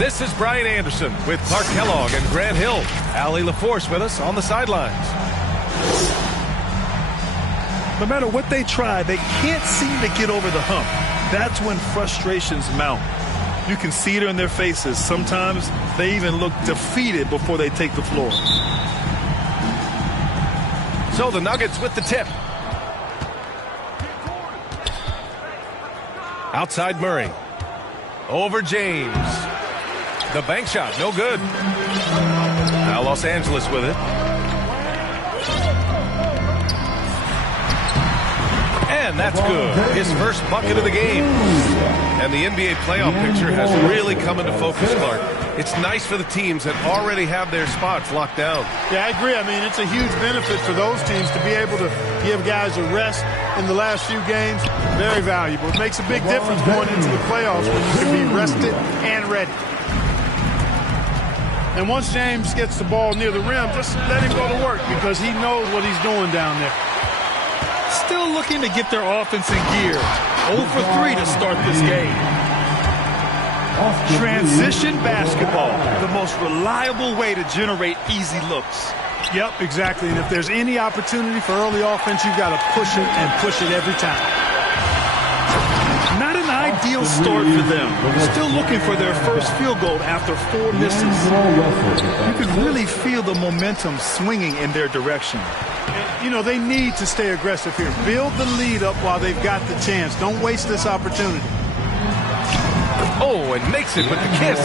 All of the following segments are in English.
This is Brian Anderson with Clark Kellogg and Grant Hill. Allie LaForce with us on the sidelines. No matter what they try, they can't seem to get over the hump. That's when frustrations mount. You can see it in their faces. Sometimes they even look defeated before they take the floor. So the Nuggets with the tip. Outside Murray. Over James. The bank shot, no good. Now Los Angeles with it. And that's good. His first bucket of the game. And the NBA playoff picture has really come into focus, Clark. It's nice for the teams that already have their spots locked down. Yeah, I agree. I mean, it's a huge benefit for those teams to be able to give guys a rest in the last few games. Very valuable. It makes a big difference going into the playoffs when you can be rested and ready. And once James gets the ball near the rim, just let him go to work because he knows what he's doing down there. Still looking to get their offense in gear. 0 for 3 to start this game. Transition basketball, the most reliable way to generate easy looks. Yep, exactly. And if there's any opportunity for early offense, you've got to push it and push it every time. Not an ideal start for them. Still looking for their first field goal after 4 misses. You can really feel the momentum swinging in their direction. You know, they need to stay aggressive here. Build the lead up while they've got the chance. Don't waste this opportunity. Oh, and makes it with the kiss.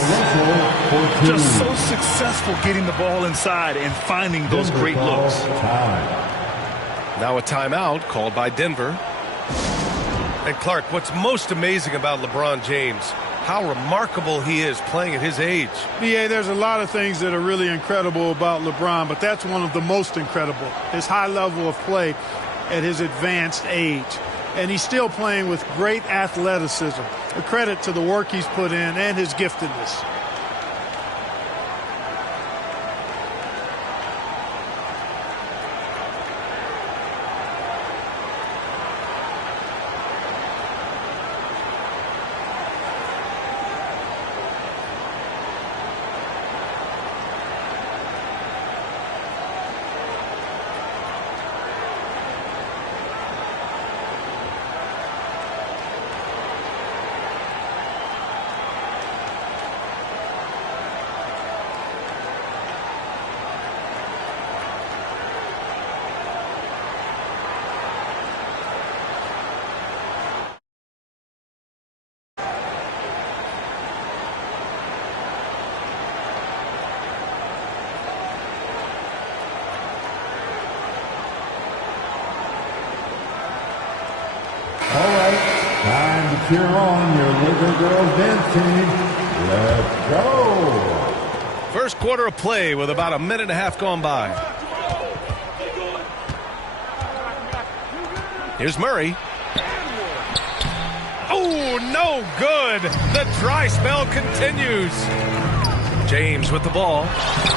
Just so successful getting the ball inside and finding those great looks. Now a timeout called by Denver. And Clark, what's most amazing about LeBron James, how remarkable he is playing at his age. B.A., there's a lot of things that are really incredible about LeBron, but that's one of the most incredible. His high level of play at his advanced age. And he's still playing with great athleticism. A credit to the work he's put in and his giftedness. All right, time to cheer on your little girls dance team. Let's go. First quarter of play with about a minute and a half gone by. Here's Murray. Oh, no good. The dry spell continues. James with the ball.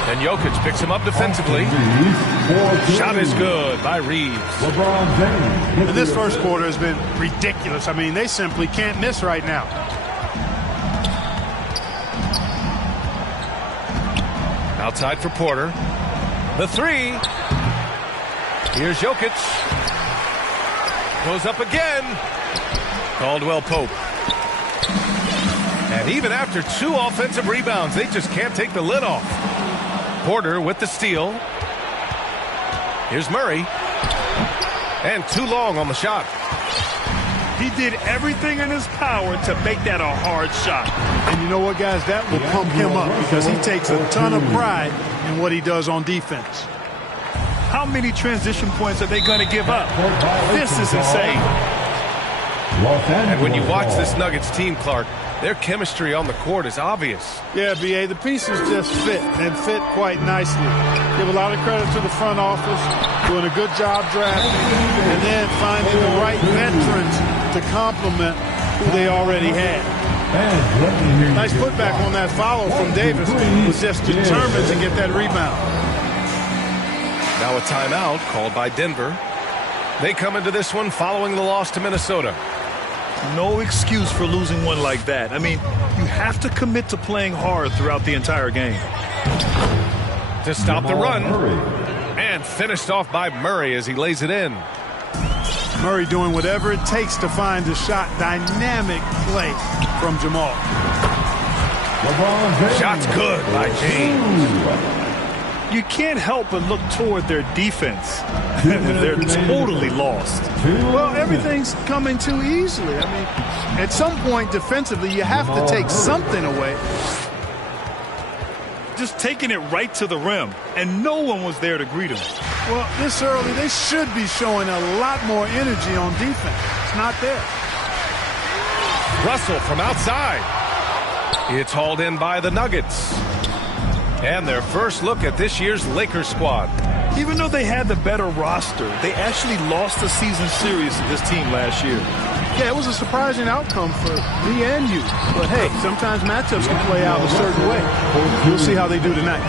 And Jokic picks him up defensively. Shot is good by Reeves. LeBron James. And this first quarter has been ridiculous. I mean, they simply can't miss right now. Outside for Porter. The three. Here's Jokic. Goes up again. Caldwell Pope. And even after 2 offensive rebounds, they just can't take the lid off. Porter with the steal. Here's Murray. And too long on the shot. He did everything in his power to make that a hard shot. And you know what, guys? That will pump him up because he takes a ton of pride in what he does on defense. How many transition points are they going to give up? This is insane. And when you watch this Nuggets team, Clark, their chemistry on the court is obvious. Yeah, B.A., the pieces just fit and fit quite nicely. Give a lot of credit to the front office, doing a good job drafting, and then finding the right veterans to complement who they already had. Nice putback on that foul from Davis. Was just determined to get that rebound. Now a timeout called by Denver. They come into this one following the loss to Minnesota. No excuse for losing one like that. I mean, you have to commit to playing hard throughout the entire game. To stop the run. And finished off by Murray as he lays it in. Murray doing whatever it takes to find the shot. Dynamic play from Jamal. Shot's good by James. You can't help but look toward their defense. They're totally lost. Well, everything's coming too easily. I mean, at some point defensively, you have to take something away. Just taking it right to the rim, and no one was there to greet him. Well, this early, they should be showing a lot more energy on defense. It's not there. Russell from outside. It's hauled in by the Nuggets. And their first look at this year's Lakers squad. Even though they had the better roster, they actually lost the season series to this team last year. Yeah, it was a surprising outcome for me and you. But hey, sometimes matchups can play out a certain way. We'll see how they do tonight.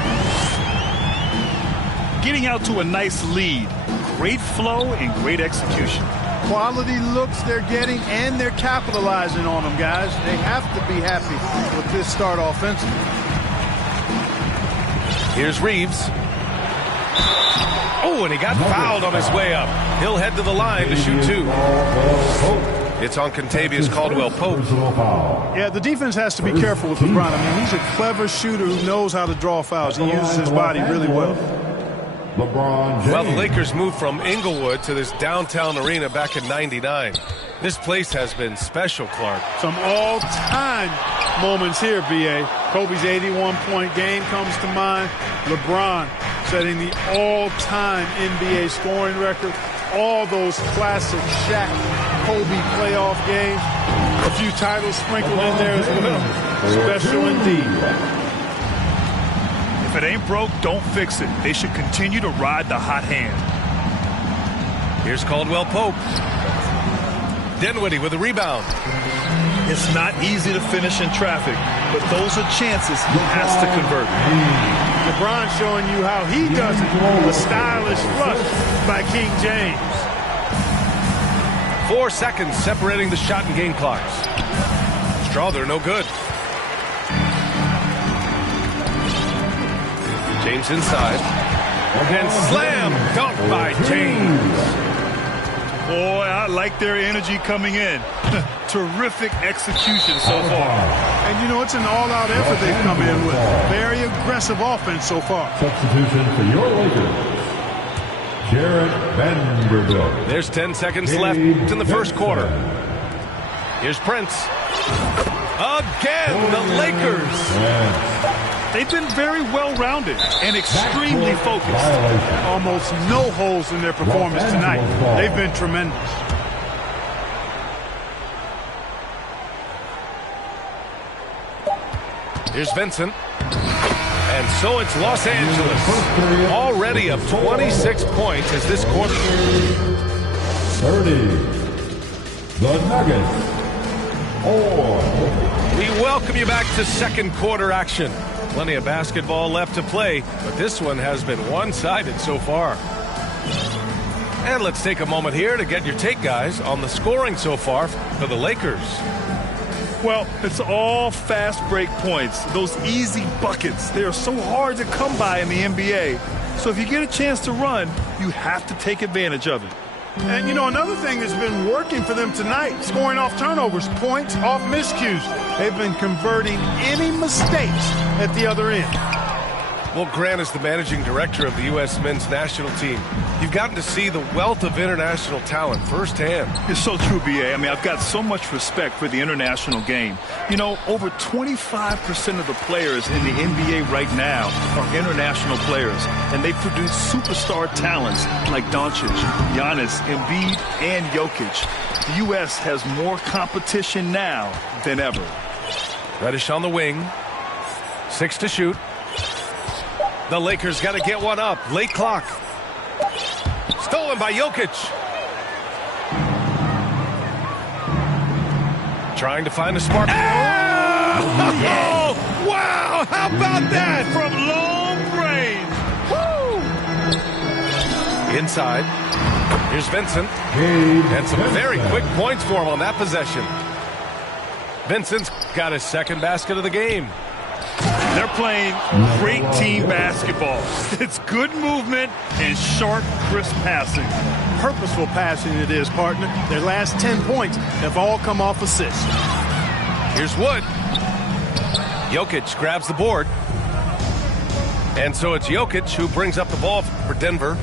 Getting out to a nice lead. Great flow and great execution. Quality looks they're getting, and they're capitalizing on them, guys. They have to be happy with this start offensively. Here's Reeves. Oh, and he got fouled on his way up. He'll head to the line to shoot two. It's on Contavious Caldwell-Pope. Yeah, the defense has to be careful with LeBron. I mean, he's a clever shooter who knows how to draw fouls. He uses his body really well. Well, the Lakers moved from Inglewood to this downtown arena back in '99. This place has been special, Clark. Some all-time moments here, B.A. Kobe's 81-point game comes to mind. LeBron setting the all-time NBA scoring record. All those classic Shaq, Kobe playoff games. A few titles sprinkled in there as well. Special indeed. If it ain't broke, don't fix it. They should continue to ride the hot hand. Here's Caldwell-Pope. Dinwiddie with a rebound. It's not easy to finish in traffic, but those are chances he has to convert. LeBron showing you how he does it. A stylish flush by King James. 4 seconds separating the shot and game clocks. Strawther no good. James inside. And slam dunk by James. Boy, I like their energy coming in. Terrific execution so far. And, you know, it's an all-out effort they've come in with. Very aggressive offense so far. Substitution for your Lakers, Jared Vanderbilt. There's 10 seconds left in the first quarter. Here's Prince. Again, the Lakers. They've been very well-rounded and extremely focused. Almost no holes in their performance tonight. They've been tremendous. Here's Vincent. And so it's Los Angeles. Already up 26 points as this quarter. 30. The Nuggets. We welcome you back to second quarter action. Plenty of basketball left to play, but this one has been one-sided so far. And let's take a moment here to get your take, guys, on the scoring so far for the Lakers. Well, it's all fast break points, those easy buckets. They are so hard to come by in the NBA. So if you get a chance to run, you have to take advantage of it. And, you know, another thing that's been working for them tonight, scoring off turnovers, points off miscues. They've been converting any mistakes at the other end. Well, Grant is the managing director of the U.S. men's national team. You've gotten to see the wealth of international talent firsthand. It's so true, B.A. I mean, I've got so much respect for the international game. You know, over 25% of the players in the NBA right now are international players, and they produce superstar talents like Doncic, Giannis, Embiid, and Jokic. The U.S. has more competition now than ever. Reddish on the wing. 6 to shoot. The Lakers got to get one up. Late clock. Stolen by Jokic. Trying to find a spark. Oh, wow! How about that? From long range. Woo! Inside. Here's Vincent. And some very quick points for him on that possession. Vincent's got his second basket of the game. They're playing great team basketball. It's good movement and sharp, crisp passing. Purposeful passing it is, partner. Their last 10 points have all come off assists. Here's Wood. Jokic grabs the board. And so it's Jokic who brings up the ball for Denver.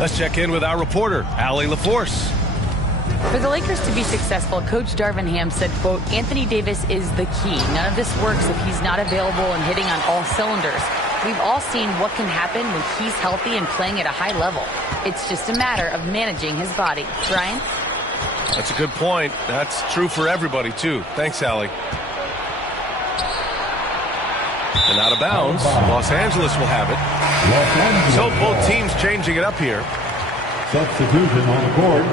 Let's check in with our reporter, RockSloth84's. For the Lakers to be successful, Coach Darvin Ham said, quote, Anthony Davis is the key. None of this works if he's not available and hitting on all cylinders. We've all seen what can happen when he's healthy and playing at a high level. It's just a matter of managing his body. Brian? That's a good point. That's true for everybody, too. Thanks, Allie. And out of bounds, Los Angeles will have it. So both teams changing it up here. Substitution on the court.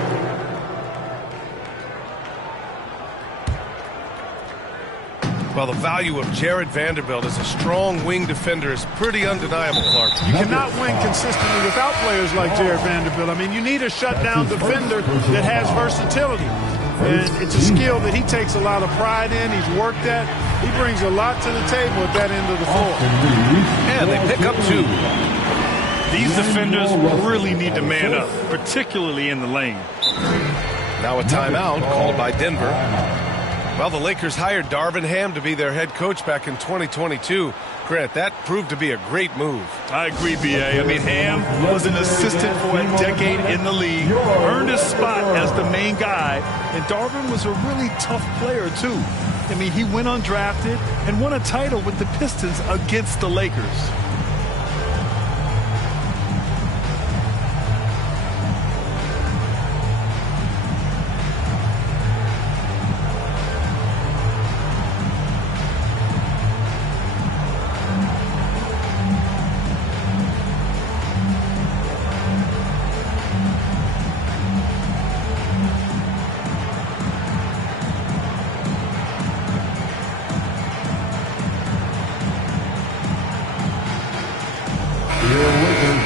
Well, the value of Jared Vanderbilt as a strong wing defender is pretty undeniable, Clark. You cannot win consistently without players like Jared Vanderbilt. I mean, you need a shutdown defender that has versatility. And it's a skill that he takes a lot of pride in. He's worked at. He brings a lot to the table at that end of the floor. And they pick up 2. These defenders really need to man up, particularly in the lane. Now a timeout called by Denver. Well, the Lakers hired Darvin Ham to be their head coach back in 2022. Grant, that proved to be a great move. I agree, B.A. I mean, Ham was an assistant for a decade in the league, earned his spot as the main guy, and Darvin was a really tough player, too. I mean, he went undrafted and won a title with the Pistons against the Lakers.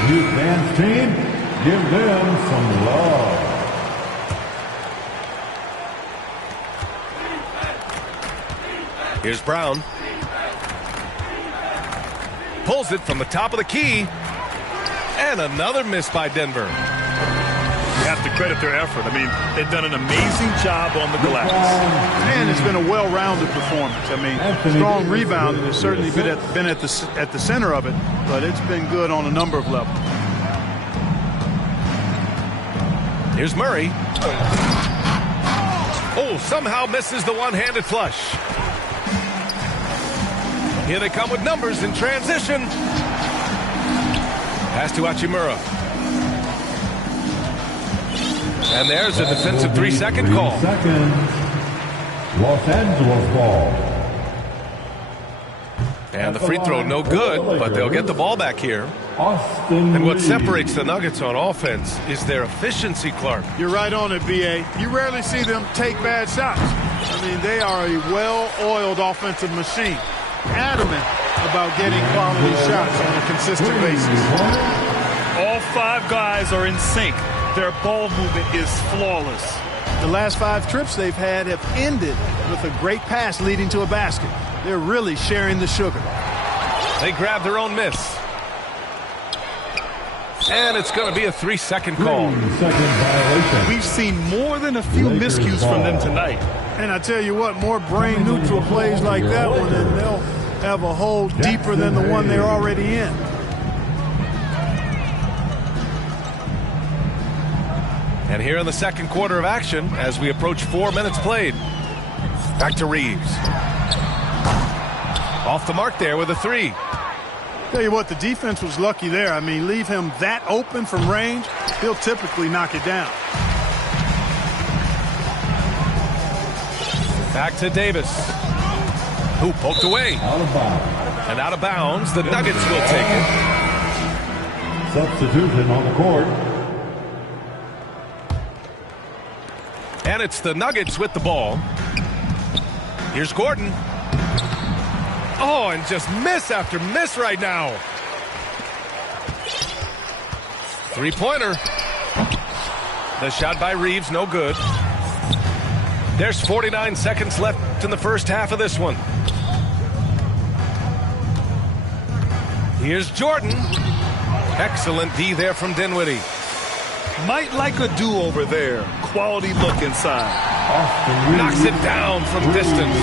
Youth dance team, give them some love. Here's Brown. Pulls it from the top of the key. And another miss by Denver. You have to credit their effort. I mean, they've done an amazing job on the glass. And it's been a well-rounded performance. I mean, strong rebounding has certainly been at the center of it, but it's been good on a number of levels. Here's Murray. Oh, somehow misses the one-handed flush. Here they come with numbers in transition. Pass to Hachimura. And there's a defensive 3-second call. 3 seconds. Los Angeles ball. And the free throw no good, but they'll get the ball back here. Austin And what Reeves. separates the Nuggets on offense is their efficiency, Clark. You're right on it, B.A. You rarely see them take bad shots. I mean, they are a well-oiled offensive machine. Adamant about getting quality shots on a consistent basis. All 5 guys are in sync. Their ball movement is flawless. The last 5 trips they've had have ended with a great pass leading to a basket. They're really sharing the sugar. They grab their own miss. And it's going to be a 3-second call. 3-second violation. We've seen more than a few miscues from them tonight. And I tell you what, more brain-neutral plays like that one, and they'll have a hole deeper than the one they're already in. And here in the second quarter of action, as we approach 4 minutes played. Back to Reeves. Off the mark there with a 3. Tell you what, the defense was lucky there. I mean, leave him that open from range, he'll typically knock it down. Back to Davis, who poked away. Out of bounds. And out of bounds, the Nuggets will take it. Substitution on the court. And it's the Nuggets with the ball. Here's Gordon. Oh, and just miss after miss right now. 3-pointer. The shot by Reeves, no good. There's 49 seconds left in the first half of this one. Here's Jordan. Excellent D there from Dinwiddie. Might like a do-over there. Quality look inside. Knocks it down from distance.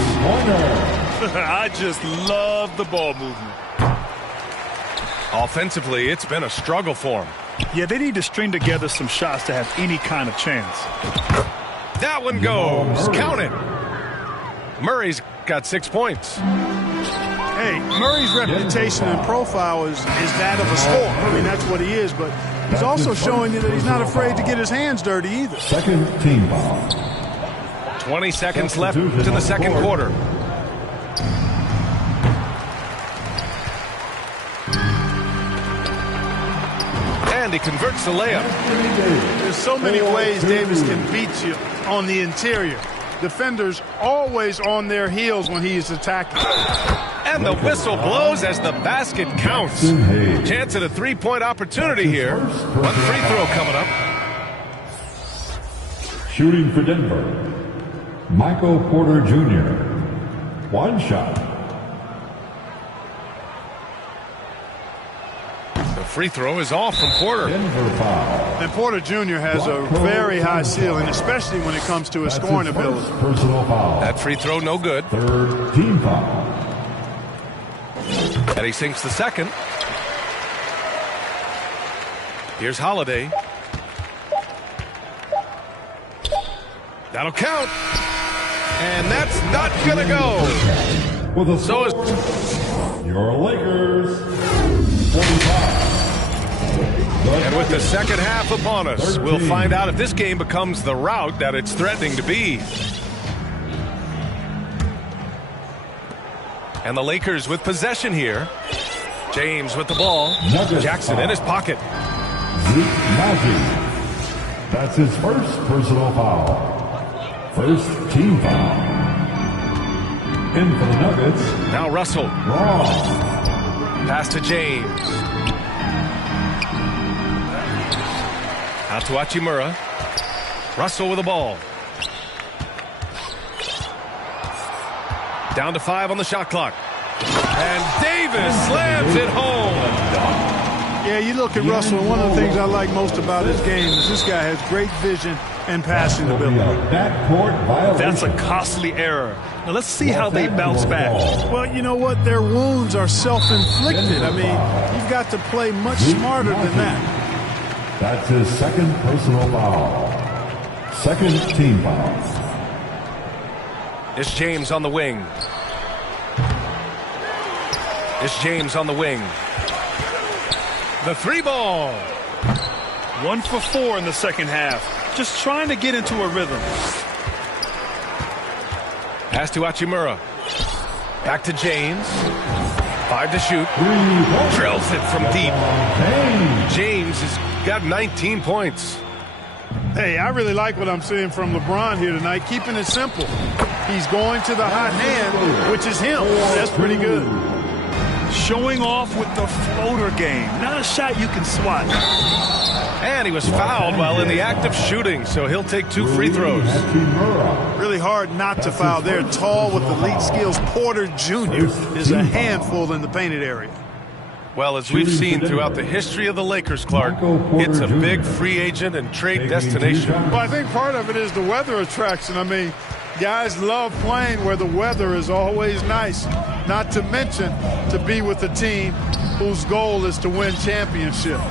I just love the ball movement. Offensively, it's been a struggle for him. Yeah, they need to string together some shots to have any kind of chance. That one goes. Count it. Murray's got 6 points. Hey, Murray's reputation and profile is that of a scorer. I mean, that's what he is, but he's also showing you that he's not afraid to get his hands dirty either. Second team foul. 20 seconds left in the second quarter. And he converts the layup. There's so many ways Davis can beat you on the interior. Defenders always on their heels when he is attacking. And the whistle blows as the basket counts. Chance at a three-point opportunity here. One free throw coming up. Shooting for Denver, Michael Porter Jr. One shot. The free throw is off from Porter. Denver foul. And Porter Jr. has a very high ceiling, especially when it comes to his scoring ability. Personal foul. That free throw no good. Third team foul. And he sinks the second. Here's Holiday. That'll count. And that's not going to go. With a So is your Lakers 45. And with the second half upon us, we'll find out if this game becomes the rout that it's threatening to be. And the Lakers with possession here. James with the ball. Jackson in his pocket. Magic. That's his first personal foul. First team foul. In for the Nuggets. Now Russell. Raw. Pass to James. Out to Hachimura. Russell with the ball. Down to 5 on the shot clock. And Davis slams it home. Yeah, you look at Russell, and one of the things I like most about his game is this guy has great vision and passing ability. That's a costly error. Now let's see how they bounce back. Well, you know what? Their wounds are self-inflicted. I mean, you've got to play much smarter than that. That's his second personal foul. Second team foul. It's James on the wing. It's James on the wing. The three ball. 1 for 4 in the second half. Just trying to get into a rhythm. Pass to Hachimura. Back to James. 5 to shoot. Drills it from deep. James has got 19 points. Hey, I really like what I'm seeing from LeBron here tonight, keeping it simple. He's going to the hot hand, which is him. That's pretty good. Showing off with the floater game. Not a shot you can swat. And he was fouled while in the act of shooting, so he'll take 2 free throws. Really hard not to foul there. Tall with elite skills. Porter Jr. is a handful in the painted area. Well, as we've seen throughout the history of the Lakers, Clark, it's a big free agent and trade destination. Well, I think part of it is the weather attraction. I mean, guys love playing where the weather is always nice. Not to mention to be with a team whose goal is to win championships.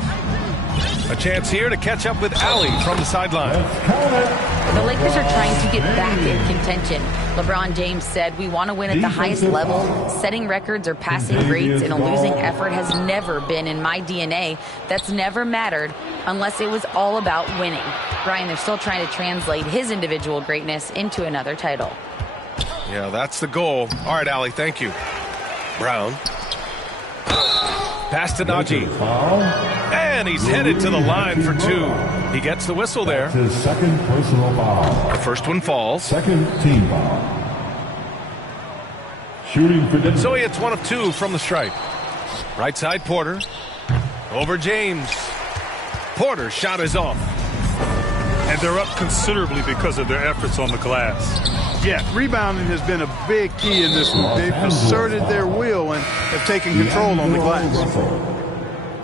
A chance here to catch up with Allie from the sideline. The Lakers are trying to get back in contention. LeBron James said, "We want to win at the highest level. Setting records or passing grades in a losing effort has never been in my DNA. That's never mattered unless it was all about winning." Brian, they're still trying to translate his individual greatness into another title. Yeah, that's the goal. All right, Allie, thank you. Brown. Pass to Najee. And he's headed to the line for 2. He gets the whistle there. His second personal foul. The first one falls. Second team foul. Shooting for Denver. So he hits 1 of 2 from the stripe. Right side, Porter. Over James. Porter's shot is off. And they're up considerably because of their efforts on the glass. Yeah, rebounding has been a big key in this one. They've asserted their will and have taken control on the glass.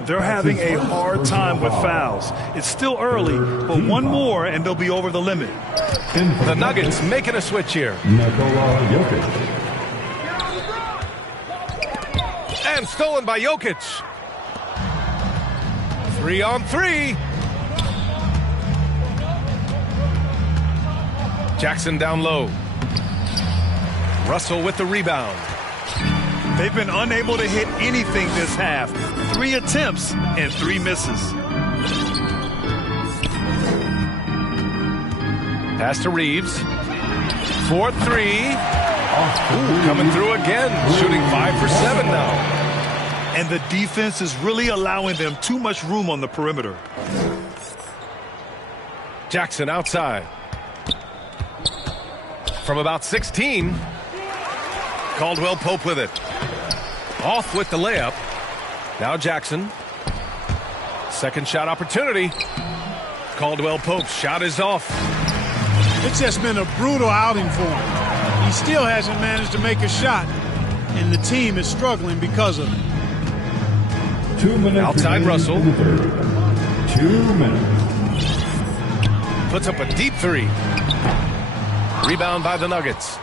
They're having a hard time with fouls. It's still early, but one more and they'll be over the limit. The Nuggets making a switch here. And stolen by Jokic. 3-on-3. Jackson down low. Russell with the rebound. They've been unable to hit anything this half. 3 attempts and 3 misses. Pass to Reeves. 4-3. Coming through again. Shooting 5 for 7 now. And the defense is really allowing them too much room on the perimeter. Jackson outside. From about 16. Caldwell Pope with it. Off with the layup. Now Jackson. Second shot opportunity. Caldwell Pope's shot is off. It's just been a brutal outing for him. He still hasn't managed to make a shot, and the team is struggling because of it. 2 minutes. Outside Russell. 2 minutes. Puts up a deep 3. Rebound by the Nuggets.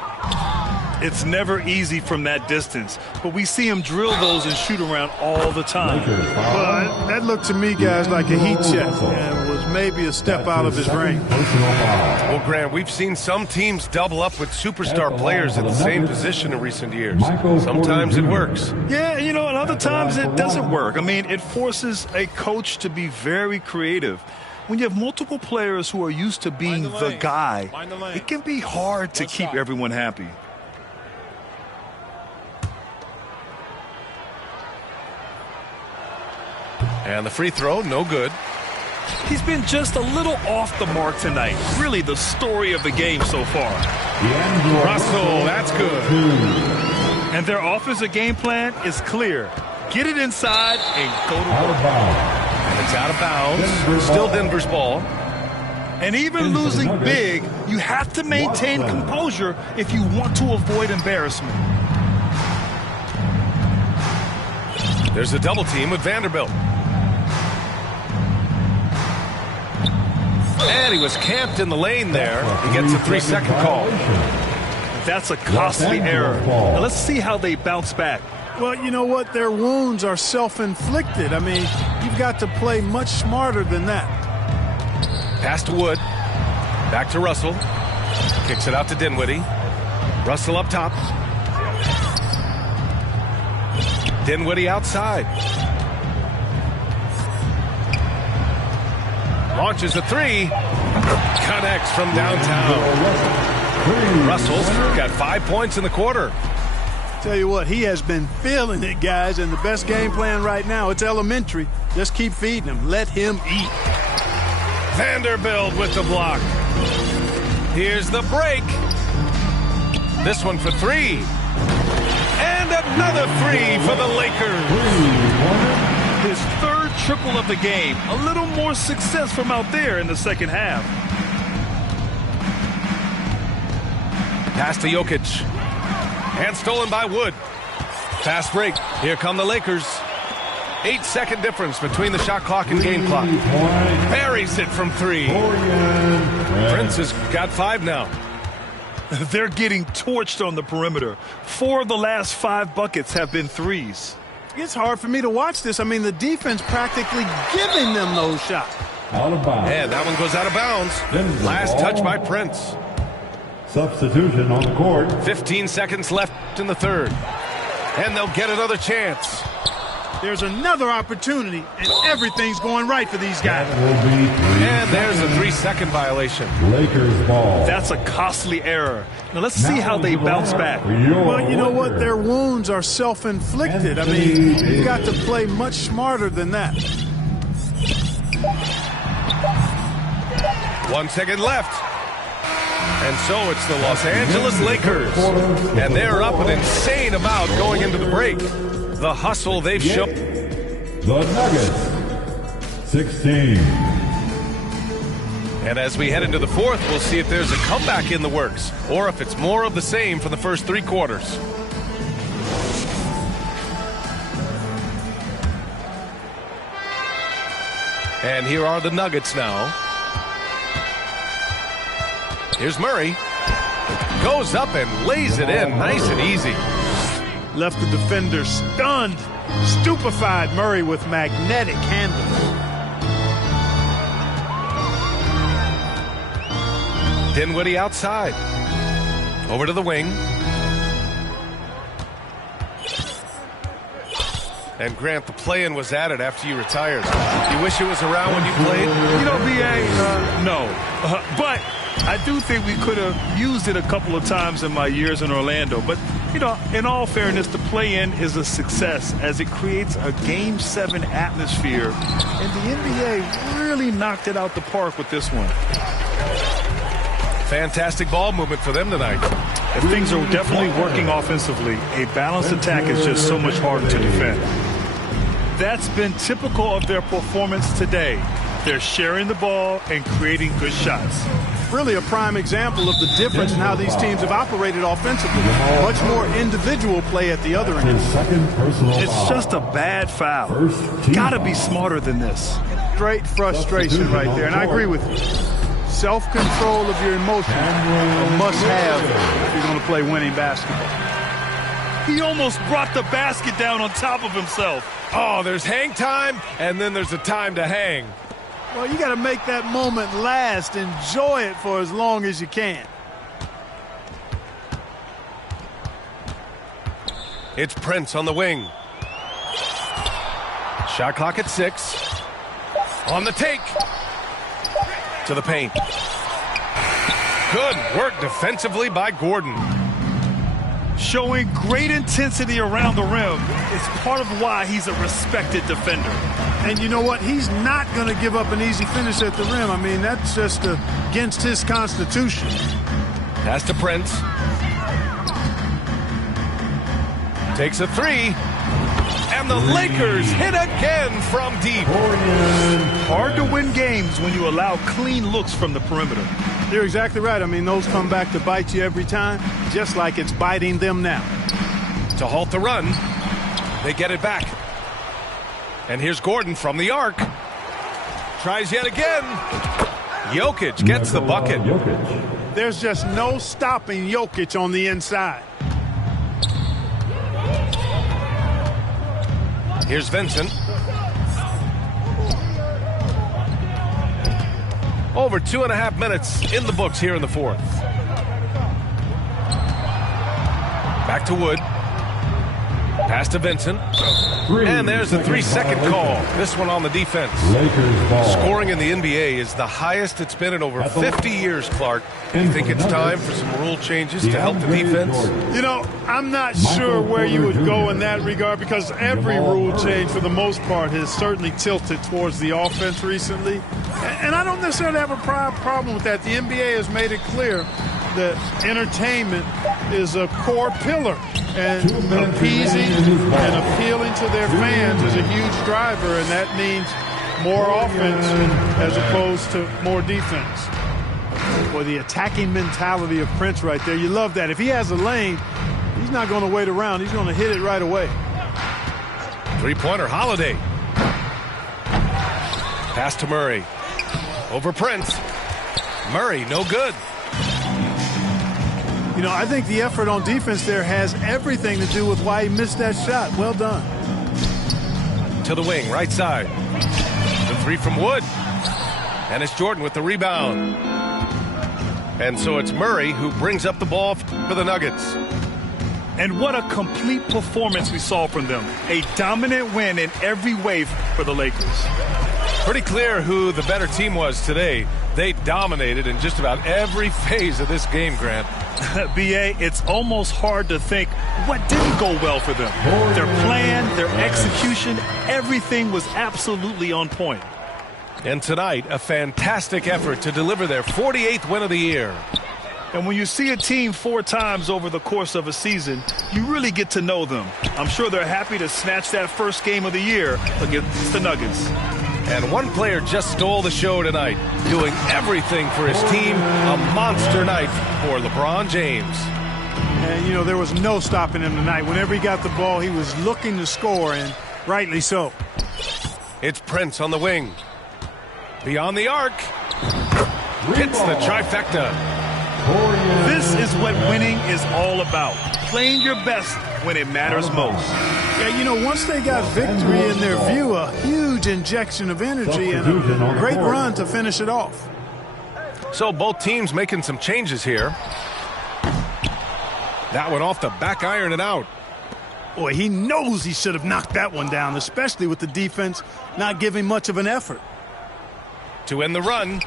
It's never easy from that distance, but we see him drill those and shoot around all the time. Well, that looked to me, guys, like a heat check and was maybe a step out of his range. Well, Grant, we've seen some teams double up with superstar players at the same position in recent years. Sometimes it works. Yeah, you know, and other times it doesn't work. I mean, it forces a coach to be very creative. When you have multiple players who are used to being the guy, it can be hard to keep everyone happy. And the free throw, no good. He's been just a little off the mark tonight. Really the story of the game so far. Russell, that's good. And their offensive game plan is clear. Get it inside and go to work. And it's out of bounds. Still Denver's ball. And even losing big, you have to maintain composure if you want to avoid embarrassment. There's a double team with Vanderbilt. And he was camped in the lane there. He gets a 3-second call. That's a costly error. Now let's see how they bounce back. Well, you know what? Their wounds are self-inflicted. I mean, you've got to play much smarter than that. Pass to Wood. Back to Russell. Kicks it out to Dinwiddie. Russell up top. Dinwiddie outside. Launches a 3. Connects from downtown. Russell's got 5 points in the quarter. Tell you what, he has been feeling it, guys, and the best game plan right now, it's elementary. Just keep feeding him. Let him eat. Vanderbilt with the block. Here's the break. This one for 3. And another 3 for the Lakers. His third triple of the game. A little more success from out there in the second half. Pass to Jokic. And stolen by Wood. Fast break. Here come the Lakers. 8-second difference between the shot clock and game clock. Buries it from 3. Prince has got 5 now. They're getting torched on the perimeter. 4 of the last 5 buckets have been threes. It's hard for me to watch this. I mean, the defense practically giving them those shots. Out of bounds. And that one goes out of bounds. Last touch by Prince. Substitution on the court. 15 seconds left in the third. And they'll get another chance. There's another opportunity, and everything's going right for these guys. And there's a 3-second violation. Lakers ball. That's a costly error. Now let's see how they bounce back. Well, you know what? Their wounds are self-inflicted. I mean, you've got to play much smarter than that. 1 second left. And so it's the Los Angeles Lakers. And they're up an insane amount going into the break. The hustle they've shown. The Nuggets, 16. And as we head into the fourth, we'll see if there's a comeback in the works or if it's more of the same from the first 3 quarters. And here are the Nuggets now. Here's Murray. Goes up and lays it in nice and easy. Left the defender stunned, stupefied. Murray with magnetic handles. Dinwiddie outside. Over to the wing. And Grant, the play-in was added after you retired. You wish it was around when you played? You know, B.A., no. But I do think we could have used it a couple of times in my years in Orlando. But, you know, in all fairness, the play-in is a success as it creates a Game 7 atmosphere. And the NBA really knocked it out the park with this one. Fantastic ball movement for them tonight. And things are definitely working offensively. A balanced attack is just so much harder to defend. That's been typical of their performance today. They're sharing the ball and creating good shots. Really a prime example of the difference in how these teams have operated offensively. Much more individual play at the other end. It's just a bad foul. Gotta be smarter than this. Great frustration right there, and I agree with you. Self-control of your emotions a must-have if you're going to play winning basketball. He almost brought the basket down on top of himself. Oh, there's hang time, and then there's a time to hang. Well, you got to make that moment last. Enjoy it for as long as you can. It's Prince on the wing. Shot clock at 6. On the take. To the paint. Good work defensively by Gordon. Showing great intensity around the rim is part of why he's a respected defender. And you know what? He's not going to give up an easy finish at the rim. I mean, that's just against his constitution. Pass to Prince. Takes a 3. And the Lakers hit again from deep. Hard to win games when you allow clean looks from the perimeter. You're exactly right. I mean, those come back to bite you every time, just like it's biting them now. To halt the run, they get it back. And here's Gordon from the arc. Tries yet again. Jokic gets the bucket. There's just no stopping Jokic on the inside. Here's Vincent. Over 2.5 minutes in the books here in the fourth. Back to Wood. Pass to Vincent. And there's a 3-second call. This one on the defense. Scoring in the NBA is the highest it's been in over 50 years, Clark. Do you think it's time for some rule changes to help the defense? You know, I'm not sure where you would go in that regard because every rule change, for the most part, has certainly tilted towards the offense recently. And I don't necessarily have a problem with that. The NBA has made it clear that entertainment is a core pillar. And appeasing and appealing to their fans is a huge driver, and that means more offense as opposed to more defense. Boy, the attacking mentality of Prince right there, you love that. If he has a lane, he's not going to wait around. He's going to hit it right away. Three-pointer, Holiday. Pass to Murray. Over Prince. Murray, no good. You know, I think the effort on defense there has everything to do with why he missed that shot. Well done. To the wing, right side. The 3 from Wood. And it's Jordan with the rebound. And so it's Murray who brings up the ball for the Nuggets. And what a complete performance we saw from them. A dominant win in every way for the Lakers. Pretty clear who the better team was today. They dominated in just about every phase of this game, Grant. B.A., it's almost hard to think what didn't go well for them. Their plan, their execution, everything was absolutely on point. And tonight, a fantastic effort to deliver their 48th win of the year. And when you see a team 4 times over the course of a season, you really get to know them. I'm sure they're happy to snatch that first game of the year against the Nuggets. And one player just stole the show tonight, doing everything for his team. A monster night for LeBron James. And, you know, there was no stopping him tonight. Whenever he got the ball, he was looking to score, and rightly so. It's Prince on the wing. Beyond the arc. Hits the trifecta. This is what winning is all about. Playing your best when it matters most. Yeah, you know, once they got victory in their view, a huge injection of energy and a great run to finish it off. So both teams making some changes here. That one off the back iron and out. Boy, he knows he should have knocked that one down, especially with the defense not giving much of an effort. To end the run.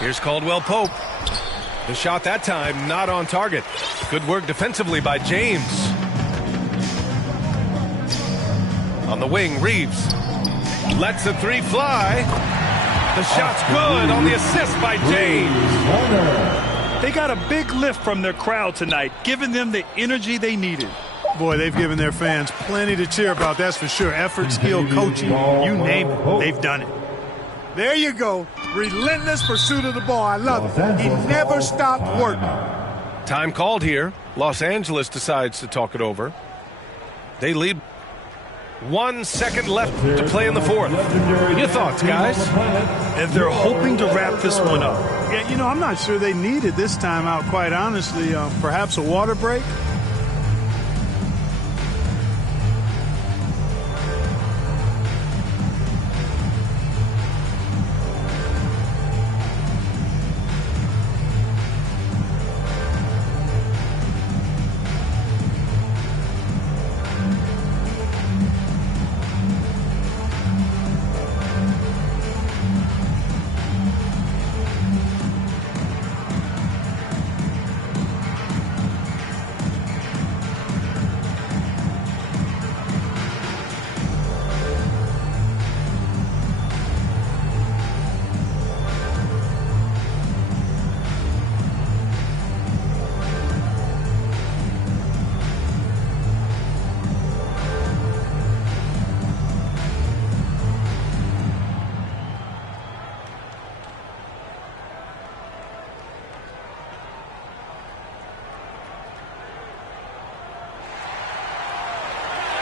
Here's Caldwell Pope. The shot that time not on target. Good work defensively by James. On the wing, Reeves lets the three fly. The shot's good on the assist by James. They got a big lift from their crowd tonight, giving them the energy they needed. Boy, they've given their fans plenty to cheer about, that's for sure. Effort, skill, coaching, you name it, they've done it. There you go. Relentless pursuit of the ball. I love it. He never stopped working. Time called here. Los Angeles decides to talk it over. They lead. 1 second left to play in the fourth. Your thoughts, guys? And they're hoping to wrap this one up. Yeah, you know, I'm not sure they needed this timeout, quite honestly. Perhaps a water break?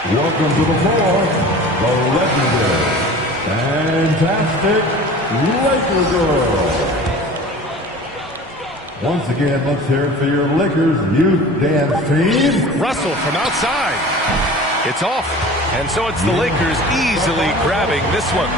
Welcome to the floor, the legendary, fantastic Laker Girl. Once again, let's hear it for your Lakers youth dance team. Russell from outside. It's off. And so it's the Lakers easily grabbing this one.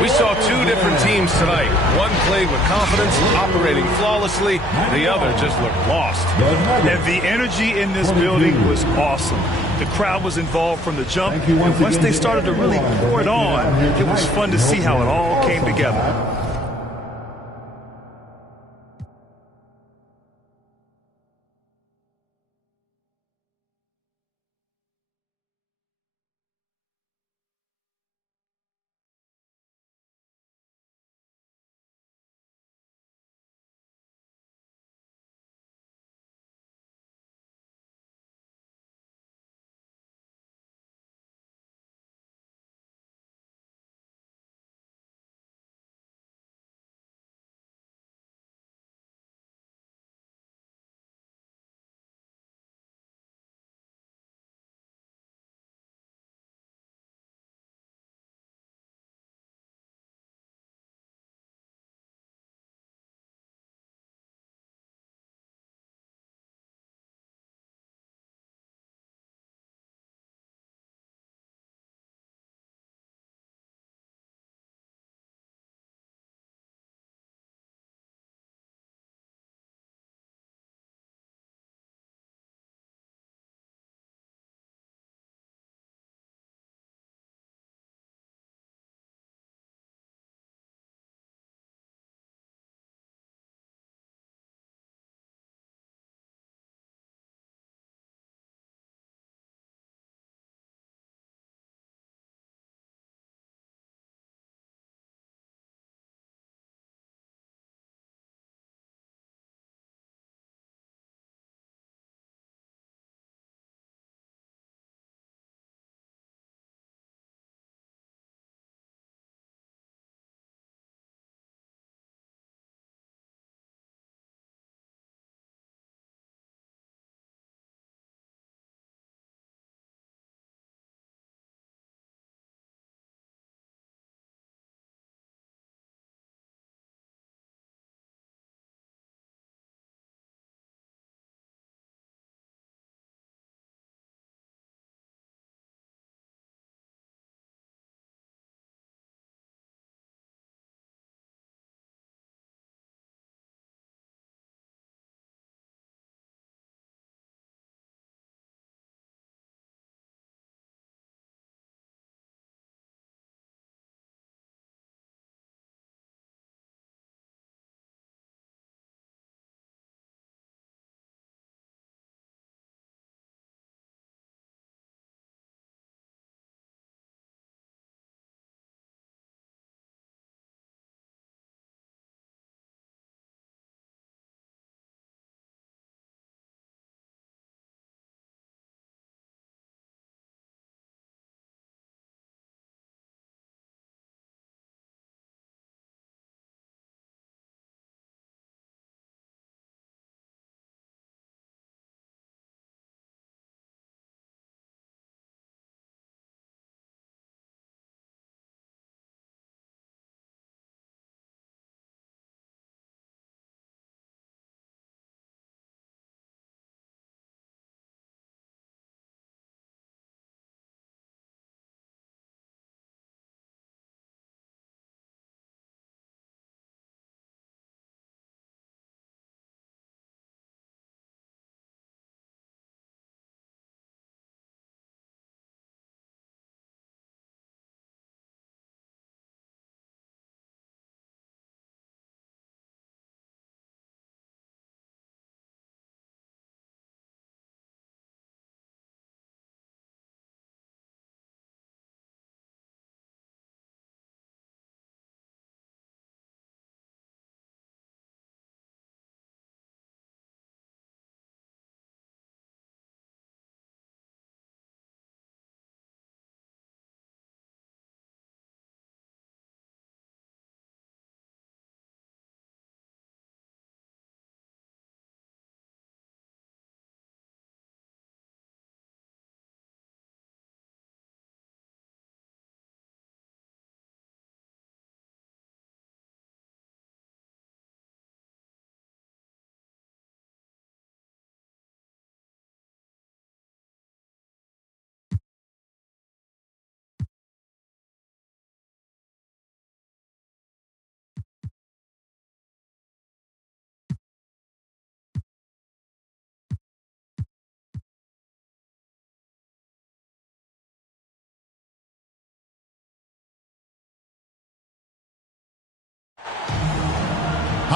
We saw two different teams tonight. One played with confidence, operating flawlessly. The other just looked lost. And the energy in this building was awesome. The crowd was involved from the jump. And once they started to really pour it on, it was fun to see how it all came together.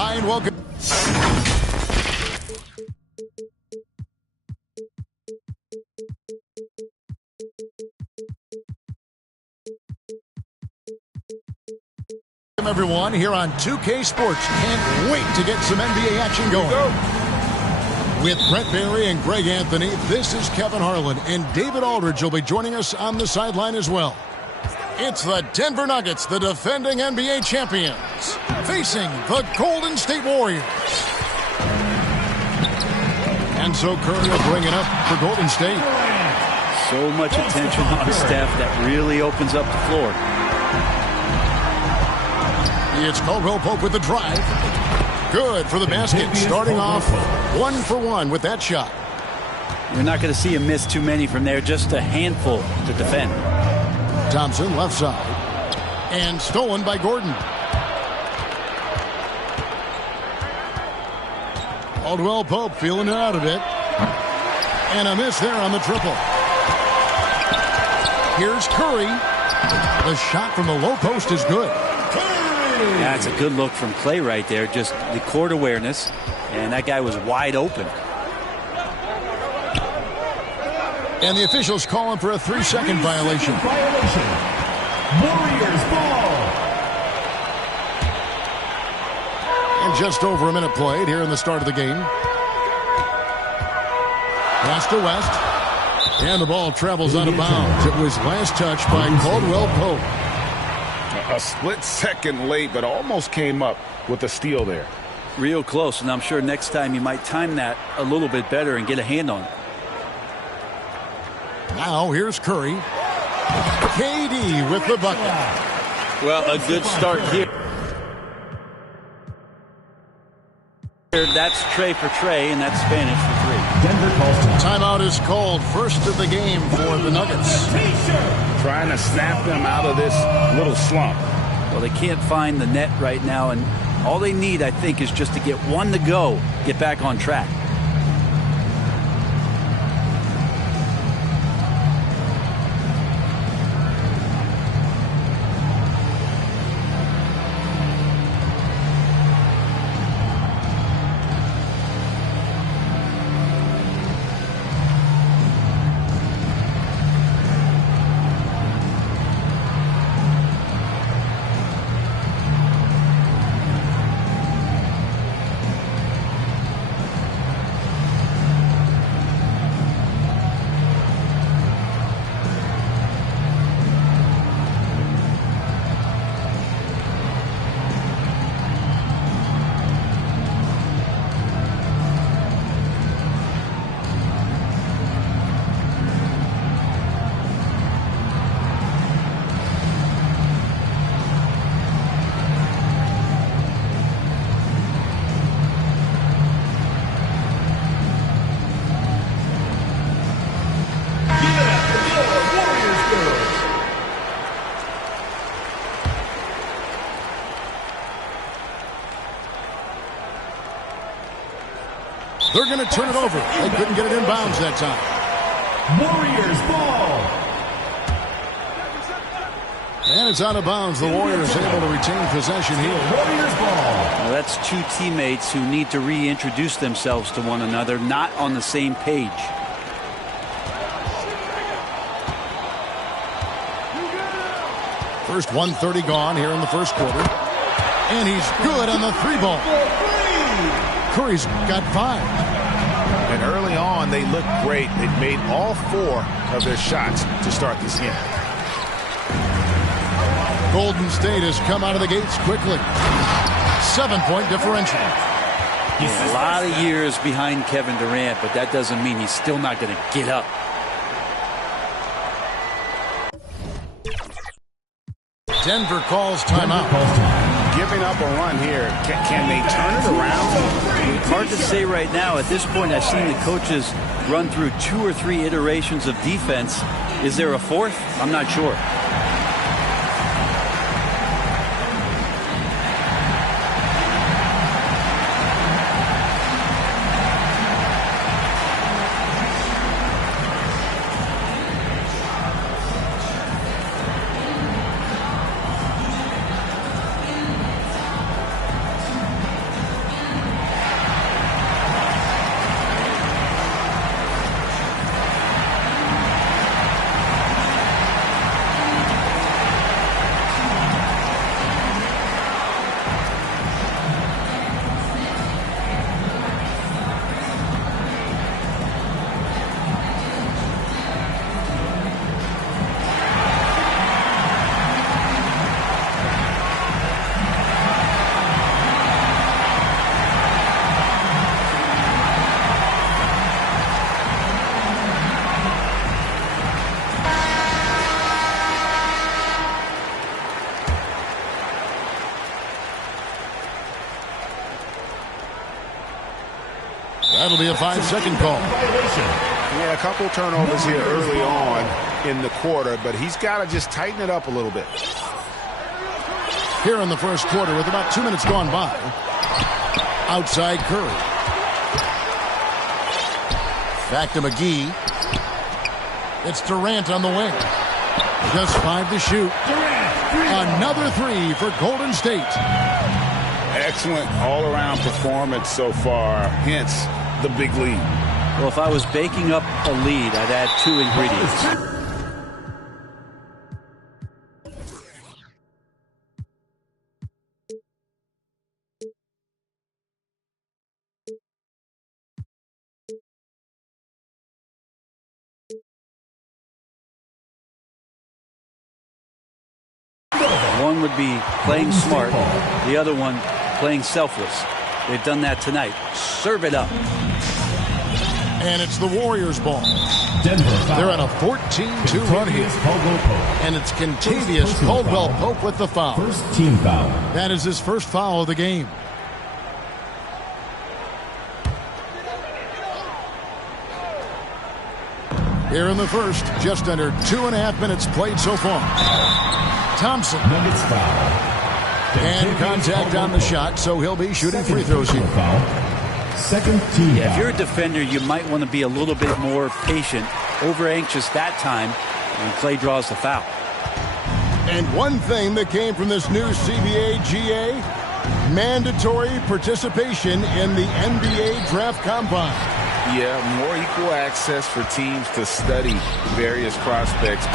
Hi and welcome. Everyone here on 2K Sports. Can't wait to get some NBA action going. With Brett Barry and Greg Anthony, this is Kevin Harlan, and David Aldridge will be joining us on the sideline as well. It's the Denver Nuggets, the defending NBA champions, facing the Golden State Warriors. And so Curry will bring it up for Golden State. So much attention on Steph that really opens up the floor. It's Caldwell Pope with the drive. Good for the basket, starting off 1 for 1 with that shot. You're not going to see him miss too many from there, just a handful to defend. Thompson left side. And stolen by Gordon. Caldwell Pope feeling it out a bit. And a miss there on the triple. Here's Curry. The shot from the low post is good. That's a good look from Clay right there. Just the court awareness. And that guy was wide open. And the officials calling for a 3-second violation. Warriors ball. And just over a minute played here in the start of the game. Pass to West. And the ball travels out of bounds. It was last touched by Caldwell Pope. A split second late, but almost came up with a steal there. Real close, and I'm sure next time you might time that a little bit better and get a hand on it. Now here's Curry. KD with the bucket. Well, a good start here. That's Trey for Trey, and that's Spanish for 3. Denver calls Timeout is called, first of the game for the Nuggets. Trying to snap them out of this little slump. Well, they can't find the net right now, and all they need, I think, is just to get one to go, get back on track. They're going to turn it over. They couldn't get it in bounds that time. Warriors ball. And it's out of bounds. The Warriors able to retain possession here. Warriors ball. Well, that's two teammates who need to reintroduce themselves to one another, not on the same page. First 1:30 gone here in the first quarter. And he's good on the 3-ball. Curry's got 5. And early on, they looked great. They've made all 4 of their shots to start this game. Golden State has come out of the gates quickly. 7-point differential. He's a lot of years behind Kevin Durant, but that doesn't mean he's still not going to get up. Denver calls timeout. Giving up a run here. Can they turn it around? Hard to say right now. At this point, I've seen the coaches run through 2 or 3 iterations of defense. Is there a 4th? I'm not sure. That'll be a 5-second call. Yeah, a couple turnovers here early on in the quarter, but he's got to just tighten it up a little bit. Here in the first quarter with about 2 minutes gone by. Outside Curry. Back to McGee. It's Durant on the wing. Just 5 to shoot. Another 3 for Golden State. Excellent all-around performance so far, hence the big lead. Well, if I was baking up a lead, I'd add 2 ingredients. One would be playing smart, the other one playing selfless. They've done that tonight. Serve it up. And it's the Warriors' ball. Denver foul. They're on a 14-2 run here. And it's Contavious Caldwell-Pope with the foul. First team foul. That is his first foul of the game. Here in the first, just under 2.5 minutes played so far. Thompson. Nuggets foul. And contact on the shot, so he'll be shooting free throws here. Second team foul. If you're a defender, you might want to be a little bit more patient, over anxious that time when Clay draws the foul. And one thing that came from this new CBA GA, mandatory participation in the NBA Draft Combine. Yeah, more equal access for teams to study various prospects.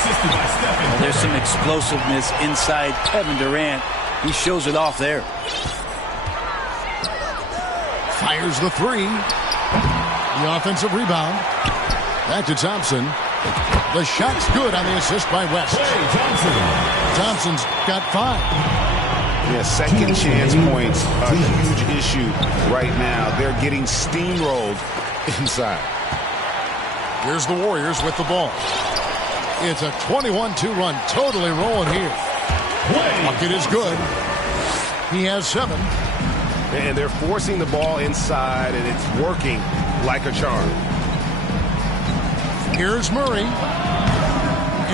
Assisted by Stephen. There's some explosiveness inside Kevin Durant. He shows it off there. Fires the 3. The offensive rebound. Back to Thompson. The shot's good on the assist by West. Thompson's got 5. Yeah, second chance points, a huge issue right now. They're getting steamrolled inside. Here's the Warriors with the ball. It's a 21-2 run, totally rolling here. Bucket is good. He has 7. And they're forcing the ball inside, and it's working like a charm. Here's Murray.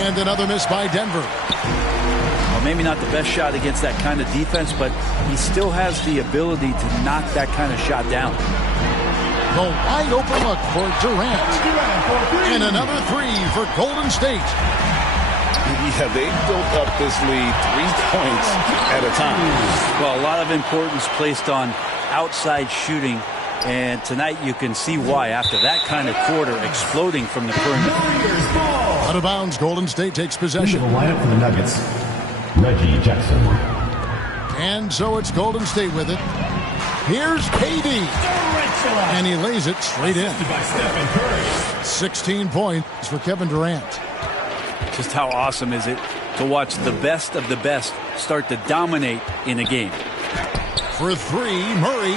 And another miss by Denver. Well, maybe not the best shot against that kind of defense, but he still has the ability to knock that kind of shot down. The wide open look for Durant. And another 3 for Golden State. Yeah, they built up this lead 3 points at a time. Well, a lot of importance placed on outside shooting, and tonight you can see why after that kind of quarter exploding from the perimeter. Out of bounds, Golden State takes possession. The lineup for the Nuggets, Reggie Jackson. And so it's Golden State with it. Here's KD. And he lays it straight in. 16 points for Kevin Durant. Just how awesome is it to watch the best of the best start to dominate in a game. For 3, Murray.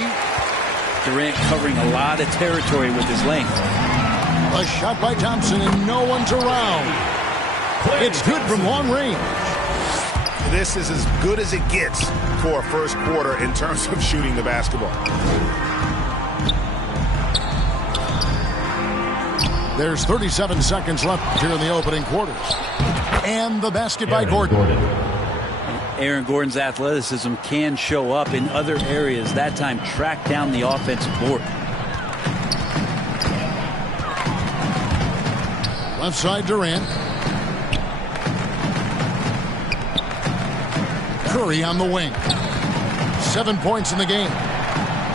Durant covering a lot of territory with his length. A shot by Thompson and no one's around. It's good from long range. This is as good as it gets for a first quarter in terms of shooting the basketball. There's 37 seconds left here in the opening quarters. And the basket by Gordon. Aaron Gordon's athleticism can show up in other areas. That time track down the offensive board. Left side Durant. Curry on the wing. 7 points in the game.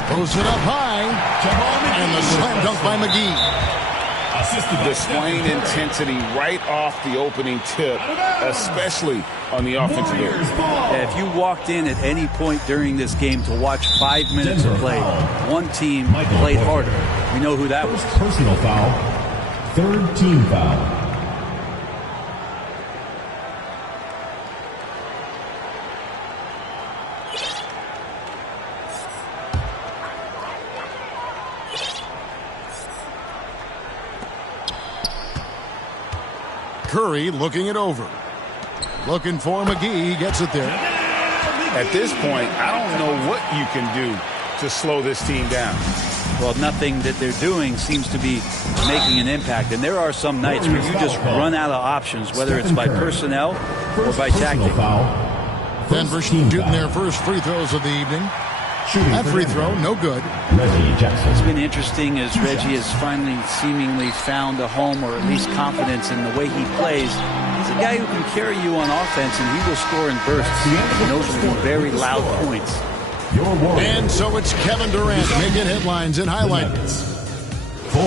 Throws it up high. And the slam dunk by McGee. Displaying intensity right off the opening tip, especially on the offensive end. If you walked in at any point during this game to watch 5 minutes of play, one team played harder. We know who that was. Personal foul. Third team foul. Curry looking it over. Looking for McGee. He gets it there. At this point, I don't know what you can do to slow this team down. Well, nothing that they're doing seems to be making an impact. And there are some nights where you just run out of options, whether it's by personnel or by tactic. Denver shooting their first free throws of the evening. That free throw, no good. It's been interesting as Reggie has finally seemingly found a home, or at least confidence in the way he plays. He's a guy who can carry you on offense, and he will score in bursts. And those will be very loud points. And so it's Kevin Durant making headlines and highlights. 4.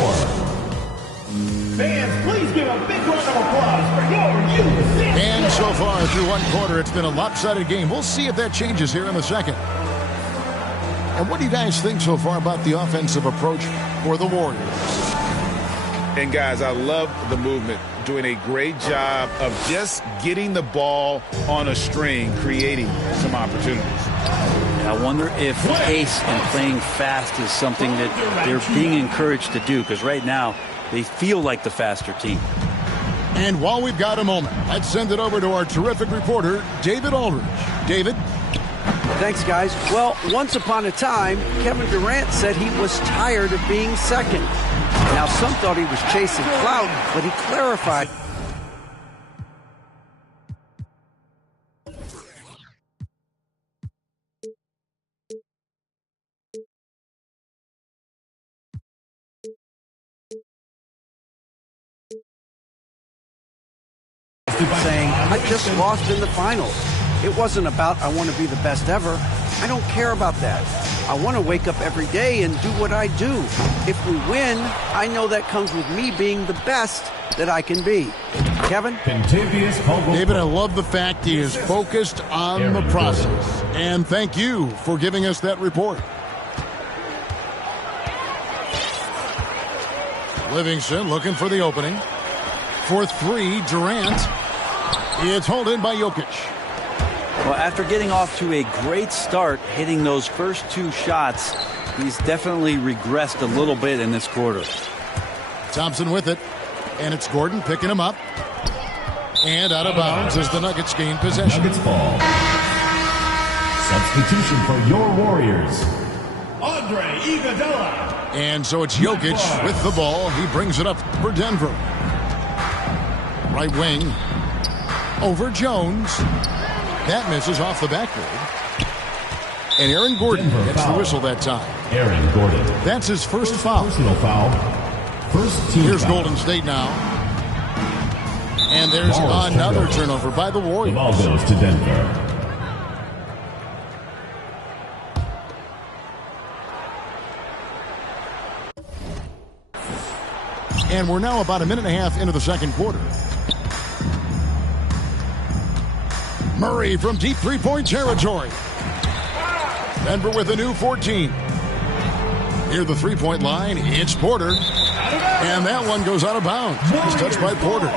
Fans, please give a big round of applause for your youth. And so far through one quarter, it's been a lopsided game. We'll see if that changes here in the second. And what do you guys think so far about the offensive approach for the Warriors? And guys, I love the movement. Doing a great job of just getting the ball on a string, creating some opportunities. I wonder if pace and playing fast is something that they're being encouraged to do, because right now they feel like the faster team. And while we've got a moment, let's send it over to our terrific reporter, David Aldridge. David? Thanks, guys. Well, once upon a time, Kevin Durant said he was tired of being second. Now, some thought he was chasing clout, but he clarified. Saying, I just lost in the finals. It wasn't about I want to be the best ever. I don't care about that. I want to wake up every day and do what I do. If we win, I know that comes with me being the best that I can be. Kevin? David, I love the fact he is focused on the process. And thank you for giving us that report. Livingston looking for the opening. For three, Durant. It's hauled in by Jokic. Well, after getting off to a great start, hitting those first two shots, he's definitely regressed a little bit in this quarter. Thompson with it. And it's Gordon picking him up. And out of bounds as the Nuggets gain possession. Nuggets ball. Substitution for your Warriors, Andre Iguodala. And so it's Jokic with the ball. He brings it up for Denver. Right wing. Over Jones. That misses off the backboard. And Aaron Gordon gets the whistle that time. Aaron Gordon. That's his first foul. Personal foul. First team Here's foul. Golden State now. And there's another turnover by the Warriors. The ball goes to Denver. And we're now about a minute and a half into the second quarter. Murray from deep three-point territory. Denver with a new 14. Near the three-point line, it's Porter. And that one goes out of bounds. It's touched by Porter.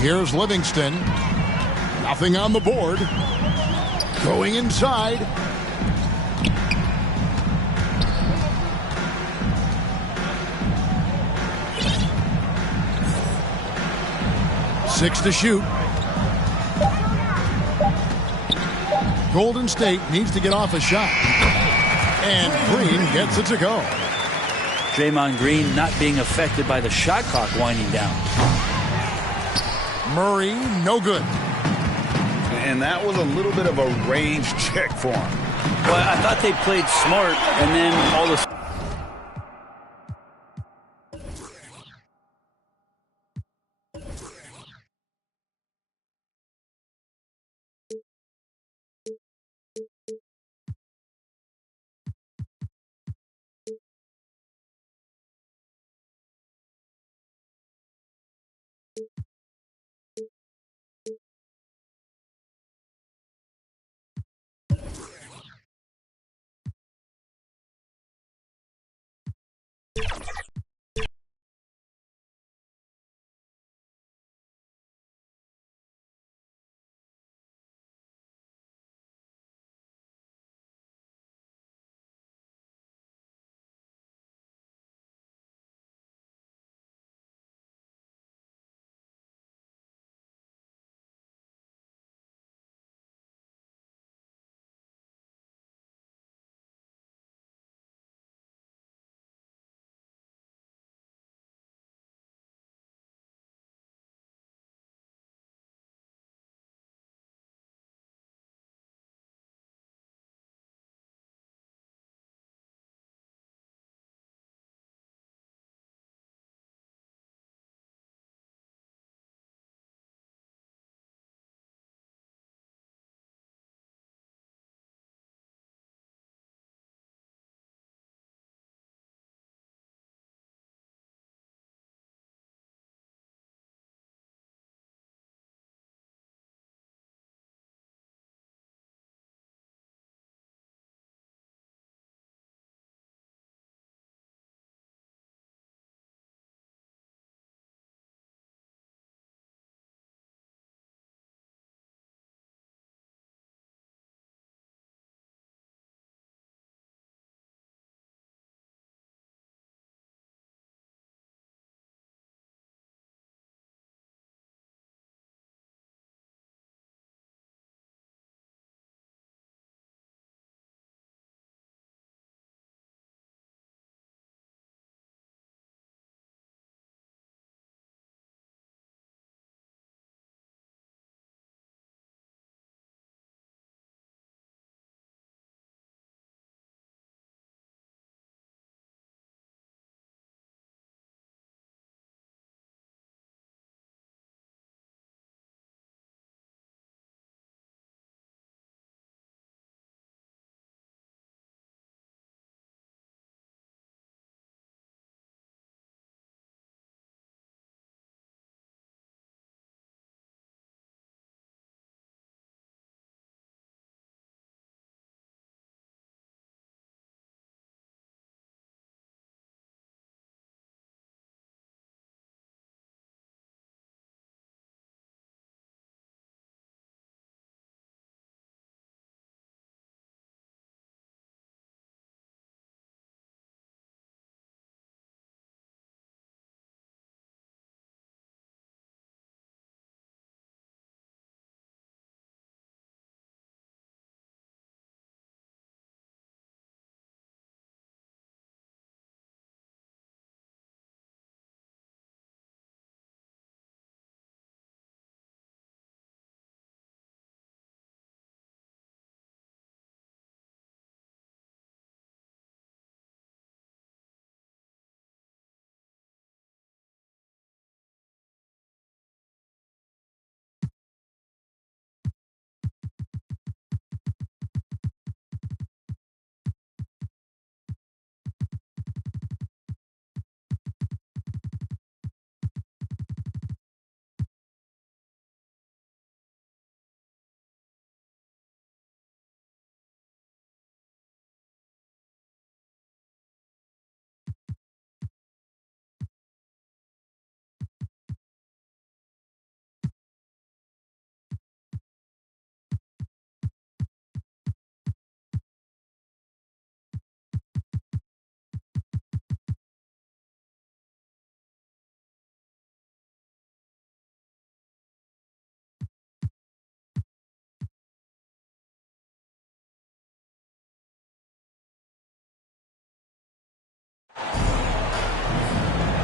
Here's Livingston. Nothing on the board. Going inside. Six to shoot. Golden State needs to get off a shot. And Green gets it to go. Draymond Green not being affected by the shot clock winding down. Murray, no good. And that was a little bit of a range check for him. Well, I thought they played smart, and then all of a sudden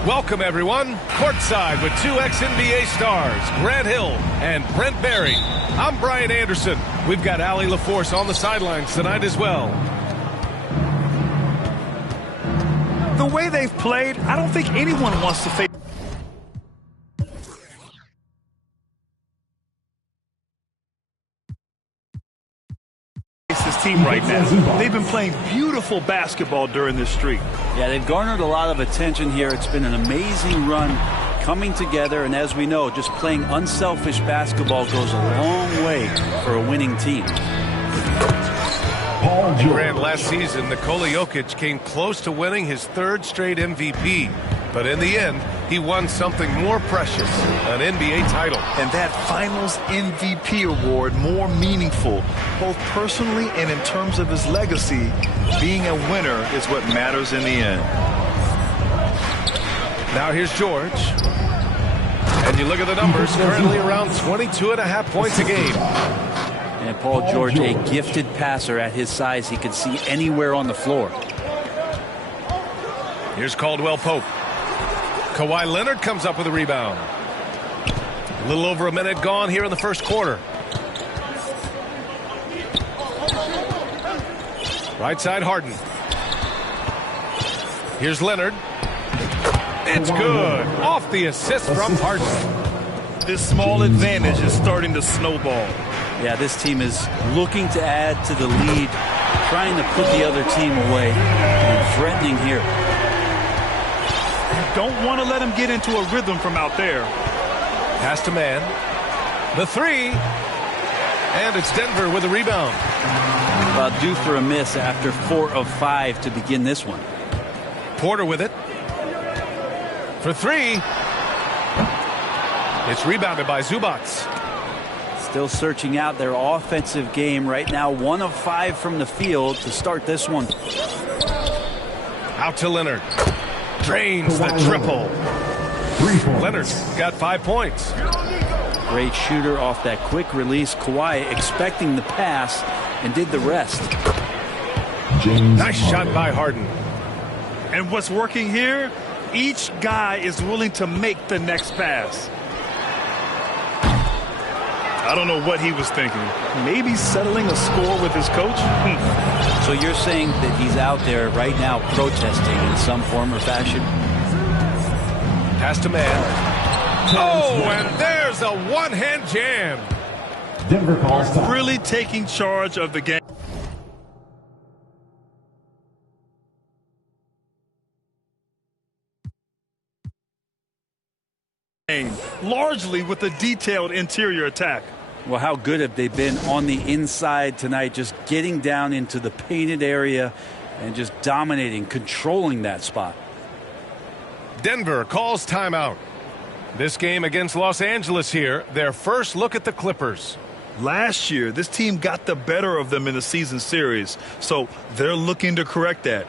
Welcome, everyone. Courtside with two ex-NBA stars, Grant Hill and Brent Barry. I'm Brian Anderson. We've got Allie LaForce on the sidelines tonight as well. The way they've played, I don't think anyone wants to face this team right now. They've been playing beautiful basketball during this streak. Yeah, they've garnered a lot of attention here. It's been an amazing run coming together, and as we know, just playing unselfish basketball goes a long way for a winning team. Grant, last season, Nikola Jokic came close to winning his third straight MVP. But in the end, he won something more precious, an NBA title. And that Finals MVP award more meaningful, both personally and in terms of his legacy. Being a winner is what matters in the end. Now here's George. And you look at the numbers, currently around 22.5 points a game. And Paul George, a gifted passer at his size. He can see anywhere on the floor. Here's Caldwell Pope. Kawhi Leonard comes up with a rebound. A little over a minute gone here in the first quarter. Right side, Harden. Here's Leonard. It's good. Off the assist from Harden. This small advantage is starting to snowball. Yeah, this team is looking to add to the lead, trying to put the other team away, and threatening here. Don't want to let him get into a rhythm from out there. Pass to man. The three. And it's Denver with a rebound. Well, due for a miss after 4 of 5 to begin this one. Porter with it. For three. It's rebounded by Zubac. Still searching out their offensive game right now. 1 of 5 from the field to start this one. Out to Leonard. Drains the triple. Leonard got 5 points. Great shooter off that quick release. Kawhi expecting the pass and did the rest. Nice shot by Harden. And what's working here? Each guy is willing to make the next pass. I don't know what he was thinking. Maybe settling a score with his coach? So you're saying that he's out there right now protesting in some form or fashion? Pass to man. Oh, and there's a one-hand jam. Denver calls time. Really taking charge of the game. Largely with a detailed interior attack. Well, how good have they been on the inside tonight, just getting down into the painted area and just dominating, controlling that spot. Denver calls timeout. This game against Los Angeles here, their first look at the Clippers. Last year, this team got the better of them in the season series, so they're looking to correct that.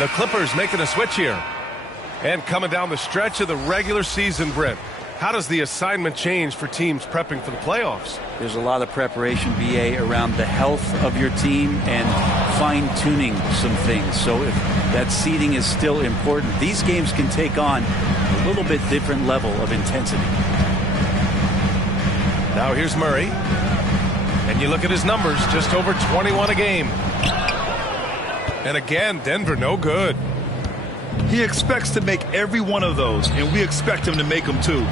The Clippers making a switch here. And coming down the stretch of the regular season, Brent, how does the assignment change for teams prepping for the playoffs? There's a lot of preparation, BA, around the health of your team and fine-tuning some things. So if that seeding is still important, these games can take on a little bit different level of intensity. Now here's Murray. And you look at his numbers, just over 21 a game. And again, Denver no good. He expects to make every one of those, and we expect him to make them too.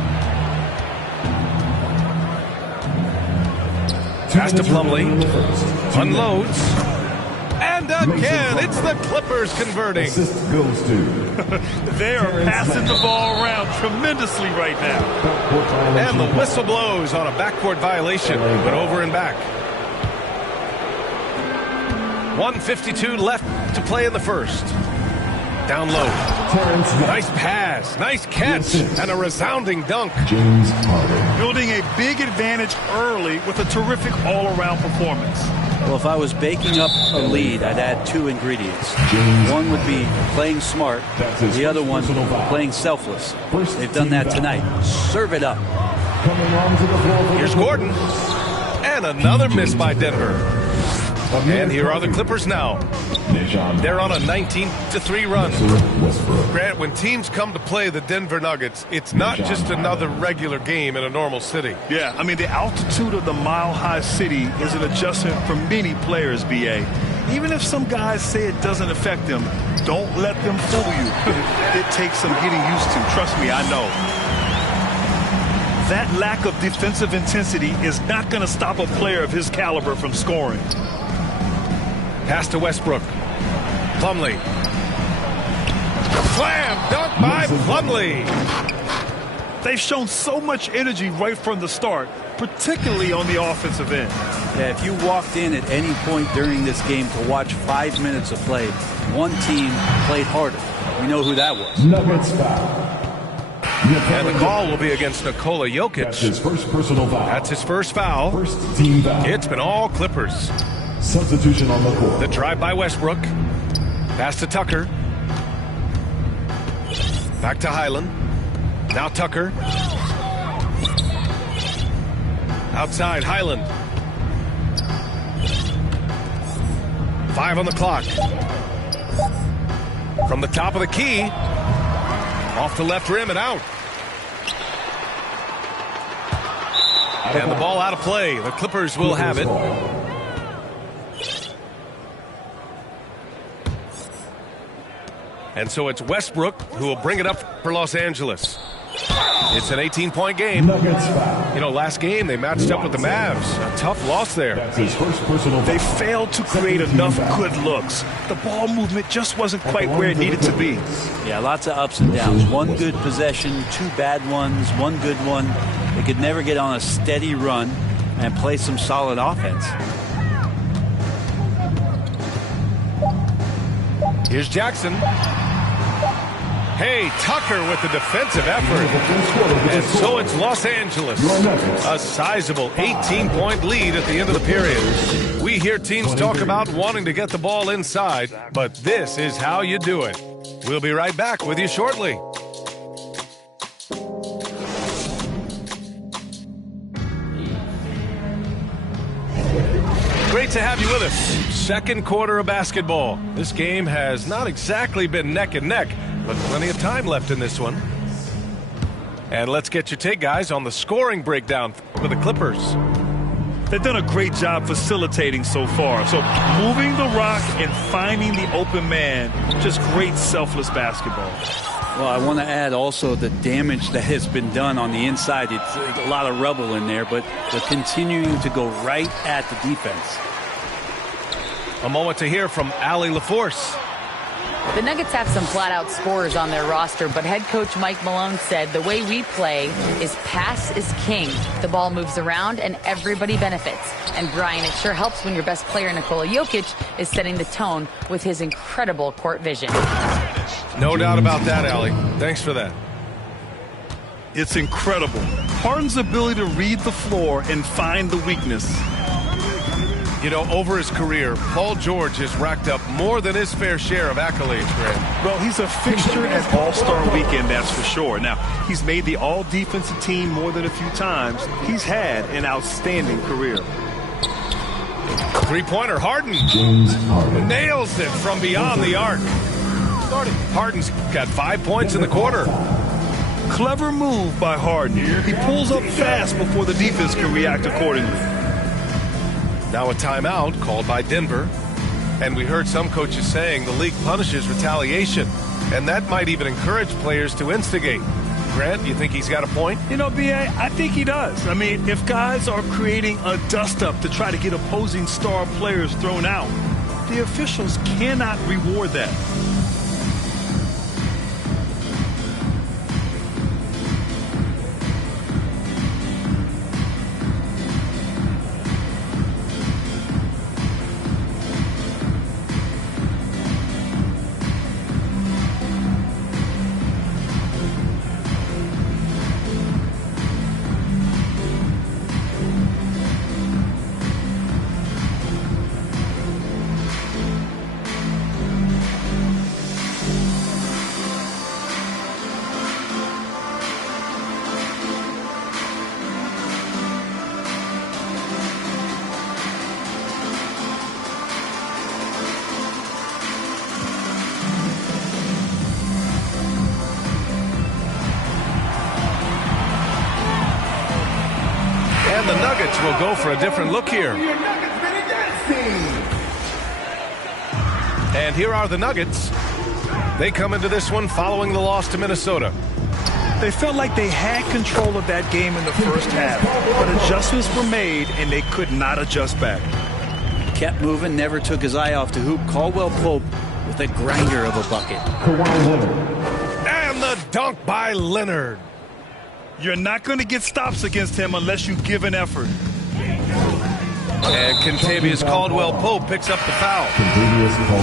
Pass to Plumlee. Unloads. And again, it's the Clippers converting. Assist goes to. They are passing the ball around tremendously right now. And the whistle blows on a backcourt violation, but over and back. 1:52 left to play in the first. Down low. Nice pass, nice catch, and a resounding dunk. James Harden. Building a big advantage early with a terrific all-around performance. Well, if I was baking up a lead, I'd add two ingredients. One would be playing smart. The other one, playing selfless. They've done that tonight. Serve it up. Here's Gordon. And another miss by Denver. And here are the Clippers now. They're on a 19-3 run. Grant, when teams come to play the Denver Nuggets, it's not just another regular game in a normal city. Yeah, I mean, the altitude of the mile-high city is an adjustment for many players, B.A. Even if some guys say it doesn't affect them, don't let them fool you. It takes some getting used to. Trust me, I know. That lack of defensive intensity is not going to stop a player of his caliber from scoring. Pass to Westbrook. Plumlee. Slam dunk by Plumlee. They've shown so much energy right from the start, particularly on the offensive end. Yeah, if you walked in at any point during this game to watch 5 minutes of play, one team played harder. We know who that was. Nuggets foul. And the call will be against Nikola Jokic. That's his first personal foul. That's his first foul. First team foul. It's been all Clippers. Substitution on the court. The drive by Westbrook. Pass to Tucker. Back to Highland. Now Tucker. Outside Highland. 5 on the clock. From the top of the key. Off the left rim and out. And the ball out of play. The Clippers will have it. And so it's Westbrook who will bring it up for Los Angeles. It's an 18-point game. You know, last game they matched up with the Mavs. A tough loss there. That's his first personal foul. They failed to create enough good looks. The ball movement just wasn't quite where it needed to be. Yeah, lots of ups and downs. One good possession, two bad ones, one good one. They could never get on a steady run and play some solid offense. Here's Jackson. Hey, Tucker with the defensive effort. And so it's Los Angeles. A sizable 18-point lead at the end of the period. We hear teams talk about wanting to get the ball inside, but this is how you do it. We'll be right back with you shortly. Great to have you with us. Second quarter of basketball. This game has not exactly been neck and neck, but plenty of time left in this one. And let's get your take, guys, on the scoring breakdown for the Clippers. They've done a great job facilitating so far. So moving the rock and finding the open man, just great selfless basketball. Well, I want to add also the damage that has been done on the inside. It's a lot of rubble in there, but they're continuing to go right at the defense. A moment to hear from Allie LaForce. The Nuggets have some flat-out scorers on their roster, but head coach Mike Malone said the way we play is pass is king. The ball moves around and everybody benefits. And Brian, it sure helps when your best player, Nikola Jokic, is setting the tone with his incredible court vision. No doubt about that, Allie. Thanks for that. It's incredible. Harden's ability to read the floor and find the weakness. You know, over his career, Paul George has racked up more than his fair share of accolades, Grant. Well, he's a fixture at All-Star Weekend, that's for sure. Now, he's made the All-Defensive team more than a few times. He's had an outstanding career. Three-pointer, Harden. Nails it from beyond the arc. Harden's got 5 points in the quarter. Clever move by Harden. He pulls up fast before the defense can react accordingly. Now a timeout called by Denver. And we heard some coaches saying the league punishes retaliation. And that might even encourage players to instigate. Grant, you think he's got a point? You know, B.A., I think he does. I mean, if guys are creating a dust-up to try to get opposing star players thrown out, the officials cannot reward that. And the Nuggets will go for a different look here. And here are the Nuggets. They come into this one following the loss to Minnesota. They felt like they had control of that game in the first half, but adjustments were made and they could not adjust back. Kept moving, never took his eye off the hoop. Caldwell Pope with a grinder of a bucket. And the dunk by Leonard. You're not going to get stops against him unless you give an effort. And Kentavious Caldwell-Pope picks up the foul.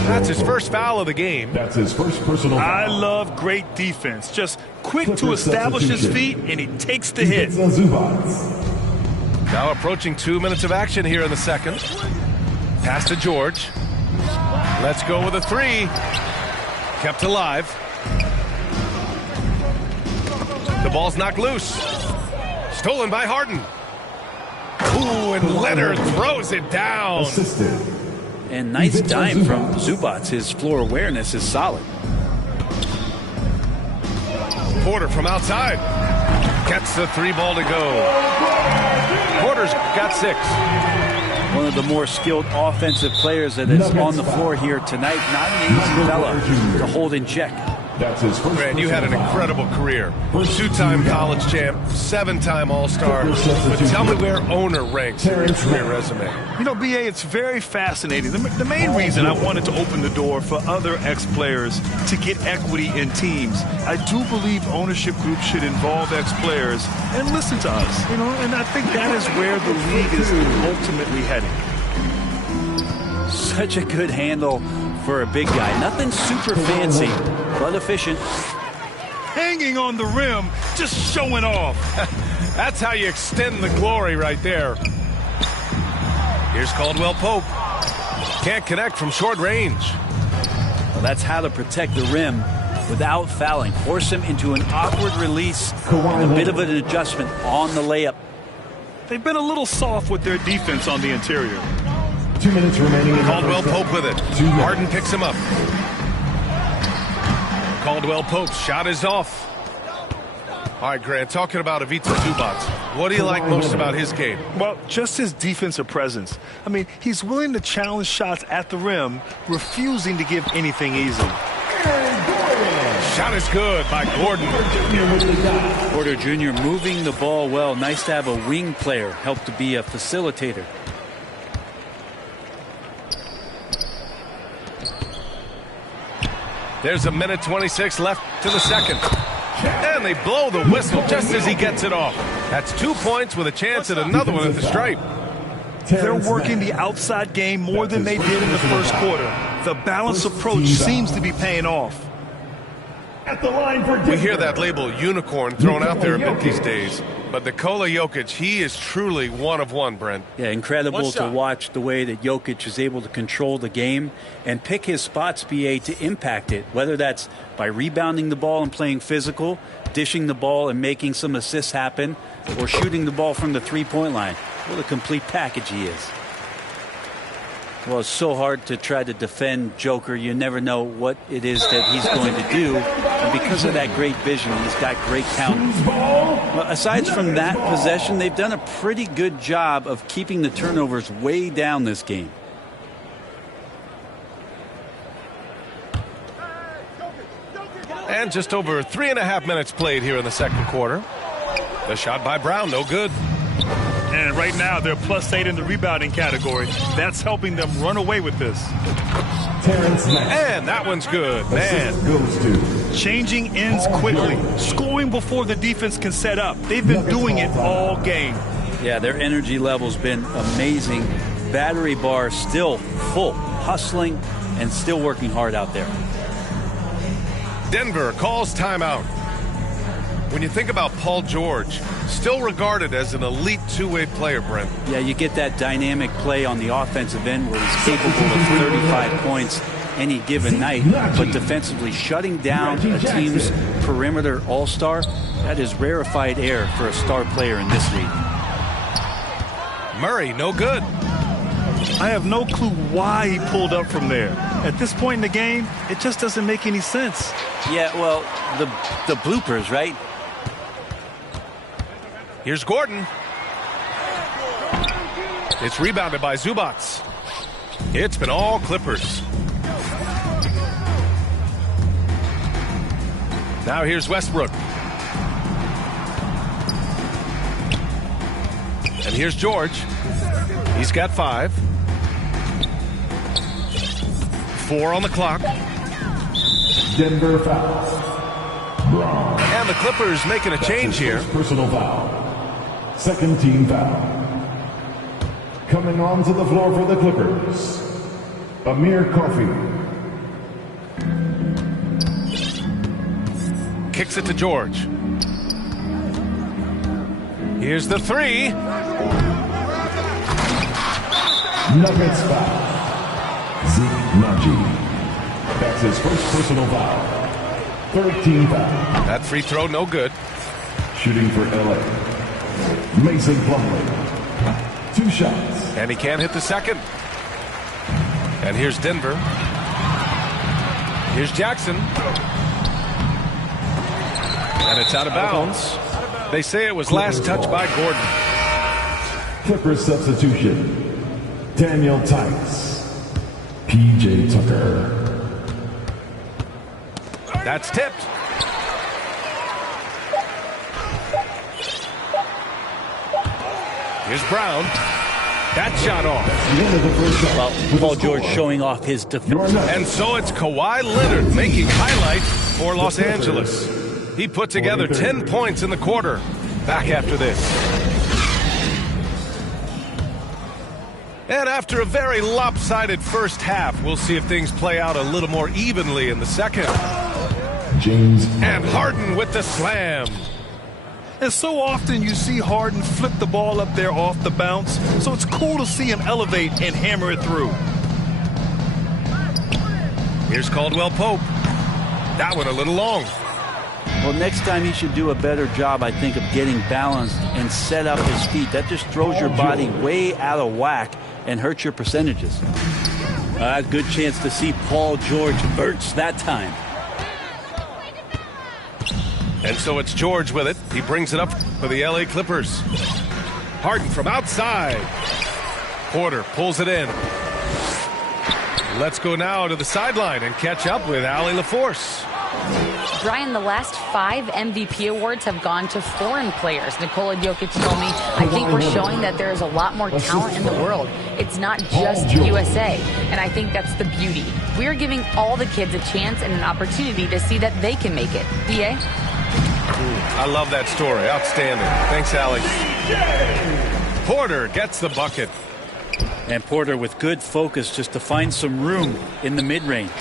That's his first foul of the game. That's his first personal foul. I love great defense. Just quick to establish his feet, and he takes the hit. Now approaching 2 minutes of action here in the second. Pass to George. Let's go with a three. Kept alive. The ball's knocked loose. Stolen by Harden. Ooh, and Leonard throws it down. And nice dime from Zubac. His floor awareness is solid. Porter from outside. Gets the three ball to go. Porter's got 6. One of the more skilled offensive players that is on the floor here tonight. Not an easy fella to hold in check. That's his first. Grant, you had an incredible career. 2-time college champ, 7-time All-Star. But tell me where owner ranks in your career resume. You know, B.A., it's very fascinating. The main reason I wanted to open the door for other ex-players to get equity in teams, I do believe ownership groups should involve ex-players and listen to us. You know, and I think that is where the league is ultimately heading. Such a good handle for a big guy. Nothing super fancy, but efficient. Hanging on the rim, just showing off. That's how you extend the glory right there. Here's Caldwell Pope. Can't connect from short range. Well, that's how to protect the rim without fouling. Force him into an awkward release and a bit of an adjustment on the layup. They've been a little soft with their defense on the interior. 2 minutes remaining. Caldwell Pope with it. Harden picks him up. Caldwell Pope's shot is off. All right, Grant, talking about Ivica Zubac, what do you like most about his game? Well, just his defensive presence. I mean, he's willing to challenge shots at the rim, refusing to give anything easy. Shot is good by Gordon. Porter Jr. moving the ball well. Nice to have a wing player help to be a facilitator. There's a minute 26 left to the second. And they blow the whistle just as he gets it off. That's 2 points with a chance at another one at the stripe. They're working the outside game more than they did in the first quarter. The balanced approach seems to be paying off. At the line for we hear that label unicorn thrown out there a bit these days. But Nikola Jokic, he is truly one of one, Brent. Yeah, incredible to watch the way that Jokic is able to control the game and pick his spots, BA, to impact it, whether that's by rebounding the ball and playing physical, dishing the ball and making some assists happen, or shooting the ball from the three-point line. What a complete package he is. Well, it's so hard to try to defend Joker. You never know what it is that he's going to do. And because of that great vision, he's got great counters. Well, aside from that possession, they've done a pretty good job of keeping the turnovers way down this game. And just over 3.5 minutes played here in the second quarter. The shot by Brown, no good. And right now, they're +8 in the rebounding category. That's helping them run away with this. And that one's good, man. Changing ends quickly, scoring before the defense can set up. They've been doing it all game. Yeah, their energy level's been amazing. Battery bar still full, hustling and still working hard out there. Denver calls timeout. When you think about Paul George, still regarded as an elite two-way player, Brent. Yeah, you get that dynamic play on the offensive end where he's capable of 35 points any given night, but defensively shutting down a team's perimeter all-star, that is rarefied air for a star player in this league. Murray, no good. I have no clue why he pulled up from there. At this point in the game, it just doesn't make any sense. Yeah, well, the bloopers, right? Here's Gordon. It's rebounded by Zubac. It's been all Clippers. Now here's Westbrook. And here's George. He's got 5. 4 on the clock. Denver foul. Brown. And the Clippers making a change here. Personal foul. Second team foul. Coming onto the floor for the Clippers, Amir Coffey. Kicks it to George. Here's the 3. Nuggets foul. Zeke Naji. That's his first personal foul. Third team foul. That free throw, no good. Shooting for LA, Mason Plumlee. 2 shots. And he can't hit the second. And here's Denver. Here's Jackson. And it's out of bounds. They say it was last touched by Gordon. Clippers substitution. Daniel Tice. P.J. Tucker. That's tipped. Here's Brown. That shot off. Well, Paul George showing off his defense. And so it's Kawhi Leonard making highlights for Los Angeles. He put together 10 points in the quarter. Back after this. And after a very lopsided first half, we'll see if things play out a little more evenly in the second. James And Harden with the slam. And so often you see Harden flip the ball up there off the bounce, so it's cool to see him elevate and hammer it through. Here's Caldwell Pope. That one a little long. Well, next time he should do a better job, I think, of getting balanced and set up his feet. That just throws your body way out of whack and hurts your percentages. Good chance to see Paul George burst that time. And so it's George with it. He brings it up for the LA Clippers. Harden from outside. Porter pulls it in. Let's go now to the sideline and catch up with Allie LaForce. Brian, the last 5 MVP awards have gone to foreign players. Nikola Jokic told me, I think we're showing that there is a lot more talent in the world. It's not just USA. And I think that's the beauty. We are giving all the kids a chance and an opportunity to see that they can make it. BA? I love that story. Outstanding. Thanks, Allie. Porter gets the bucket. And Porter with good focus just to find some room in the mid-range.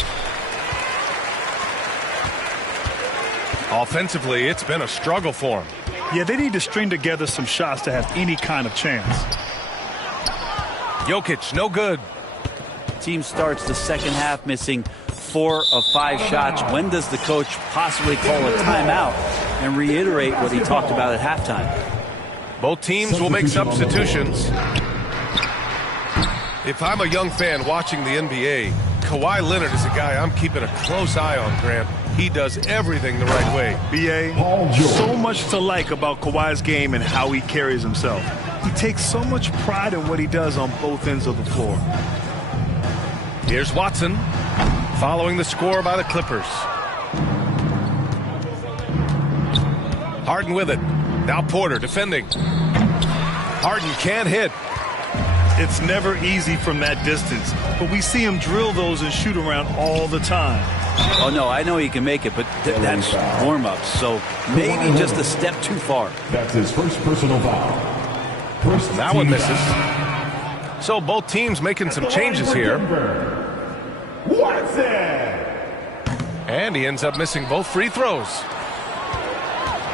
Offensively, it's been a struggle for him. Yeah, they need to string together some shots to have any kind of chance. Jokic, no good. Team starts the second half missing 4 of 5 shots. When does the coach possibly call a timeout and reiterate what he talked about at halftime? Both teams will make substitutions. If I'm a young fan watching the NBA, Kawhi Leonard is a guy I'm keeping a close eye on, Grant. He does everything the right way. BA, so much to like about Kawhi's game and how he carries himself. He takes so much pride in what he does on both ends of the floor. Here's Watson, following the score by the Clippers. Harden with it. Now Porter defending. Harden can't hit. It's never easy from that distance, but we see him drill those and shoot around all the time. Oh, no, I know he can make it, but that's warm-ups, so maybe just a step too far. That's his first personal foul. That one misses. So both teams making some changes here. What's it? And he ends up missing both free throws.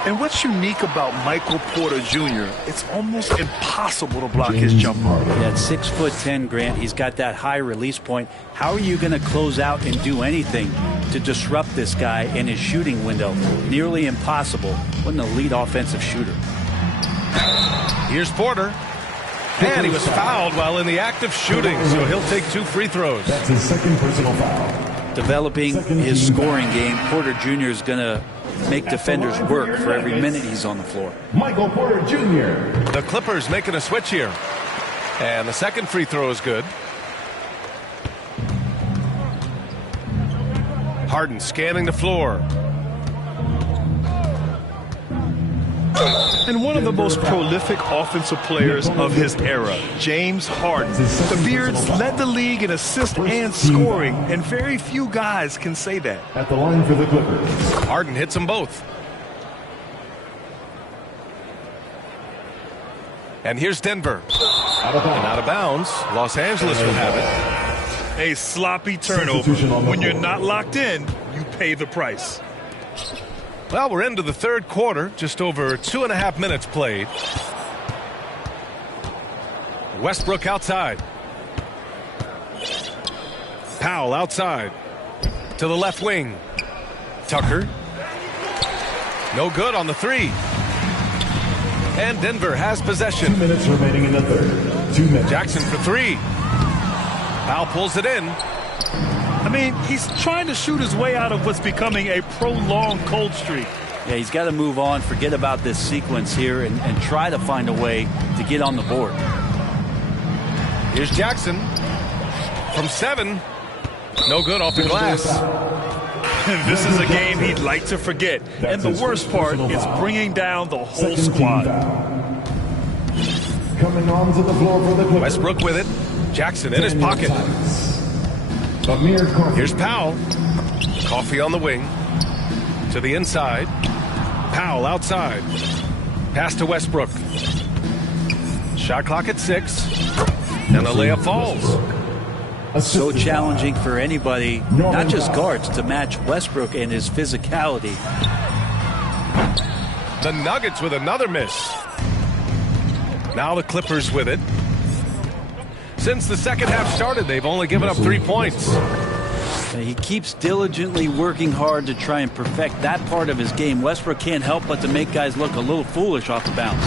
And what's unique about Michael Porter Jr., it's almost impossible to block his jumper. At 6'10", Grant, he's got that high release point. How are you going to close out and do anything to disrupt this guy in his shooting window? Nearly impossible. What an elite offensive shooter. Here's Porter. And he was fouled while in the act of shooting, so he'll take 2 free throws. That's his second personal foul. Developing his scoring game, Porter Jr. is going to make defenders work for every minute he's on the floor. Michael Porter Jr. The Clippers making a switch here. And the second free throw is good. Harden scanning the floor. And one of the most prolific offensive players of his era, James Harden. The Beards led the league in assists and scoring, and very few guys can say that. At the line for the Clippers. Harden hits them both. And here's Denver. And out of bounds. Los Angeles will have it. A sloppy turnover. When you're not locked in, you pay the price. Well, we're into the third quarter. Just over 2.5 minutes played. Westbrook outside. Powell outside. To the left wing. Tucker. No good on the 3. And Denver has possession. 2 minutes remaining in the third. 2 minutes. Jackson for 3. Powell pulls it in. I mean, he's trying to shoot his way out of what's becoming a prolonged cold streak. Yeah, he's got to move on, forget about this sequence here, and try to find a way to get on the board. Here's Jackson. From 7. No good off the glass. And this is a game he'd like to forget. And the worst part is bringing down the whole squad. Coming onto the floor for the Clippers. Westbrook with it. Jackson in his pocket. Here's Powell. Coffee on the wing. To the inside. Powell outside. Pass to Westbrook. Shot clock at 6. And the layup falls. So challenging for anybody, not just guards, to match Westbrook and his physicality. The Nuggets with another miss. Now the Clippers with it. Since the second half started, they've only given up 3 points. He keeps diligently working hard to try and perfect that part of his game. Westbrook can't help but to make guys look a little foolish off the bounce.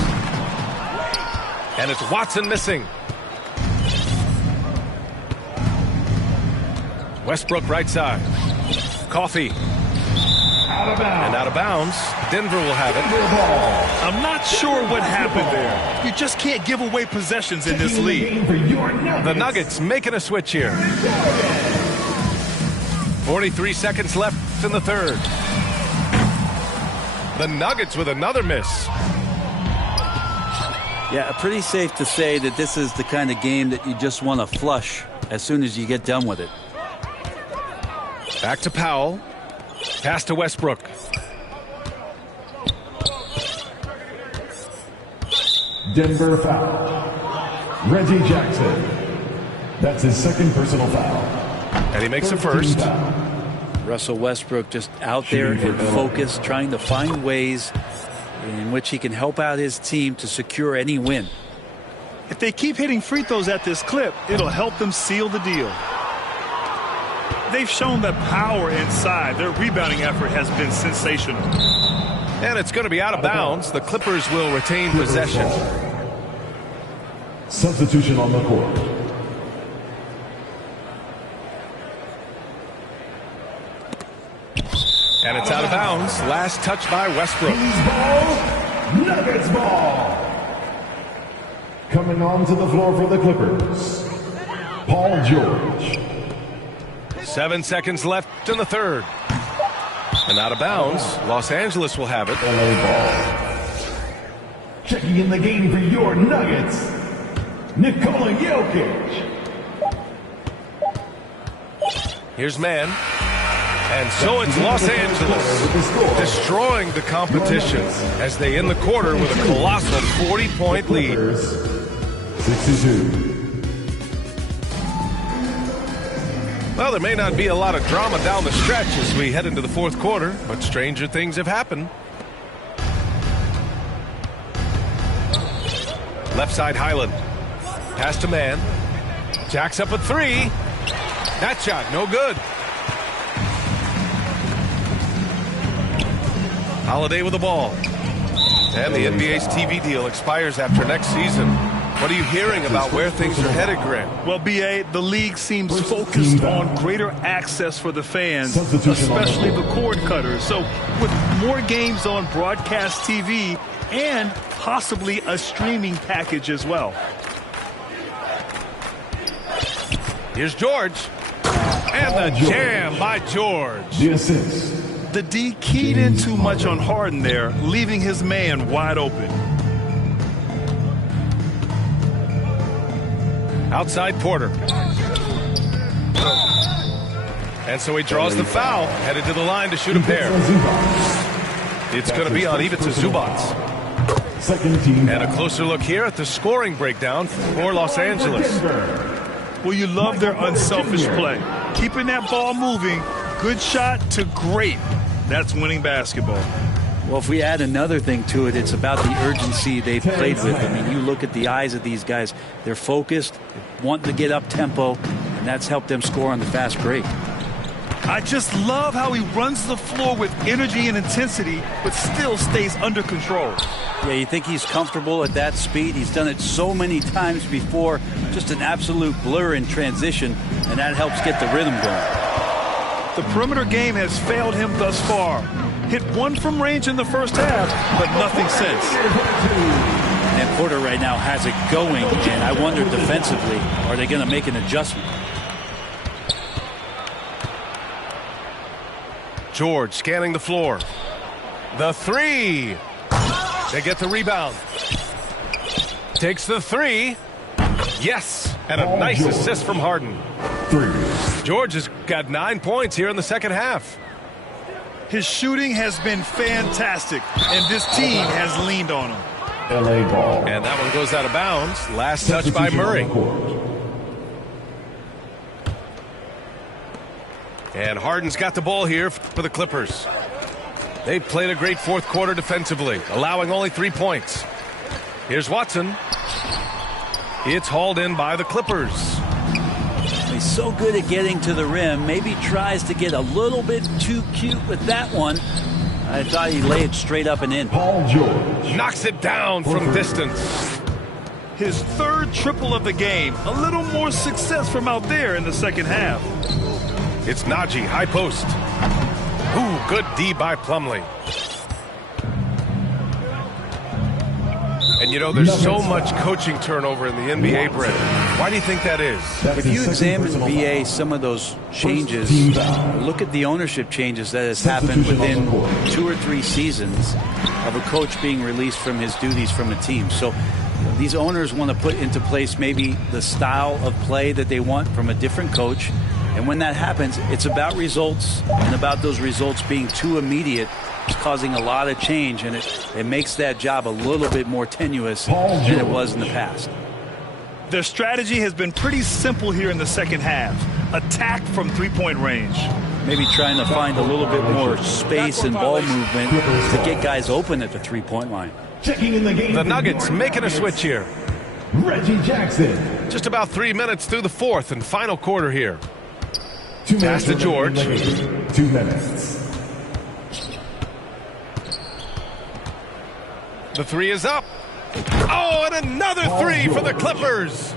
And it's Watson missing. Westbrook right side. Coffee. And out of bounds. Denver will have it. I'm not sure what happened there. You just can't give away possessions in this league. The Nuggets making a switch here. 43 seconds left in the third. The Nuggets with another miss. Yeah, pretty safe to say that this is the kind of game that you just want to flush as soon as you get done with it. Back to Powell. Pass to Westbrook. Denver foul. Reggie Jackson. That's his second personal foul. And he makes the first. Russell Westbrook just out there and focused, trying to find ways in which he can help out his team to secure any win. If they keep hitting free throws at this clip, it'll help them seal the deal. They've shown the power inside. Their rebounding effort has been sensational. And it's going to be out of bounds. The Clippers will retain possession. Substitution on the court. And it's out of bounds. Last touch by Westbrook. Ball, Nuggets ball. Coming onto the floor for the Clippers, Paul George. 7 seconds left in the third. And out of bounds. Los Angeles will have it. LA ball. Checking in the game for your Nuggets, Nikola Jokic. Here's man. And so it's Los Angeles destroying the competition as they end the quarter with a colossal 40-point lead. 62. Well, there may not be a lot of drama down the stretch as we head into the fourth quarter, but stranger things have happened. Left side Highland. Pass to man. Jacks up a three. That shot, no good. Holiday with the ball. And the NBA's TV deal expires after next season. What are you hearing about where things are headed, Grant? Well, B.A., the league seems focused on greater access for the fans, especially the cord cutters. So with more games on broadcast TV and possibly a streaming package as well. Here's George. And the jam by George. The assist. The D keyed in too much on Harden there, leaving his man wide open. Outside Porter. And so he draws the foul, headed to the line to shoot a pair. It's going to be on Ivica Zubac. Second team. And a closer look here at the scoring breakdown for Los Angeles. Well, you love their unselfish play. Keeping that ball moving, good shot to great. That's winning basketball. Well, if we add another thing to it, it's about the urgency they've played with. I mean, you look at the eyes of these guys. They're focused, wanting to get up tempo, and that's helped them score on the fast break. I just love how he runs the floor with energy and intensity, but still stays under control. Yeah, you think he's comfortable at that speed? He's done it so many times before. Just an absolute blur in transition, and that helps get the rhythm going. The perimeter game has failed him thus far. Hit one from range in the first half, but nothing since. And Porter right now has it going, and I wonder defensively, are they going to make an adjustment? George scanning the floor. The three. They get the rebound. Takes the three. Yes. And a nice assist from Harden. George has got 9 points here in the second half. His shooting has been fantastic, and this team has leaned on him. LA ball. And that one goes out of bounds. Last touch by Murray. And Harden's got the ball here for the Clippers. They've played a great fourth quarter defensively, allowing only 3 points. Here's Watson. It's hauled in by the Clippers. He's so good at getting to the rim. Maybe tries to get a little bit too cute with that one. I thought he'd lay it straight up and in. Paul George knocks it down from distance. His third triple of the game. A little more success from out there in the second half. It's Najee, high post. Ooh, good D by Plumlee. And you know, there's so much coaching turnover in the NBA, Brent. Why do you think that is? If you examine BA some of those changes, look at the ownership changes that has happened within 2 or 3 seasons of a coach being released from his duties from a team. So these owners want to put into place maybe the style of play that they want from a different coach. And when that happens, it's about results, and about those results being too immediate. It's causing a lot of change, and it makes that job a little bit more tenuous than it was in the past. Their strategy has been pretty simple here in the second half. Attack from three-point range. Maybe trying to find a little bit more space and ball movement to get guys open at the three-point line. checking in the game. The Nuggets making a switch here. Reggie Jackson. Just about 3 minutes through the fourth and final quarter here. 2 Pass minutes to George. 2 minutes. The three is up. Oh, and another three for the Clippers.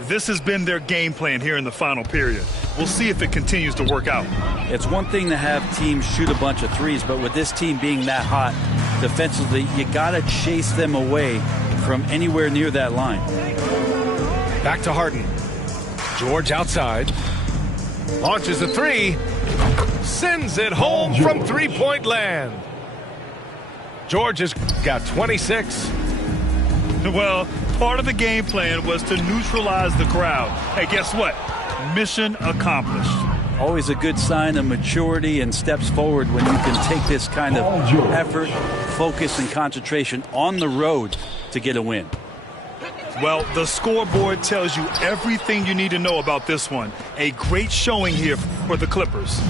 This has been their game plan here in the final period. We'll see if it continues to work out. It's one thing to have teams shoot a bunch of threes, but with this team being that hot defensively, you got to chase them away from anywhere near that line. Back to Harden. George outside. Launches a three. Sends it home from three-point land. George has got 26. Well, part of the game plan was to neutralize the crowd. Hey, guess what? Mission accomplished. Always a good sign of maturity and steps forward when you can take this kind of effort, focus, and concentration on the road to get a win. Well, the scoreboard tells you everything you need to know about this one. A great showing here for the Clippers.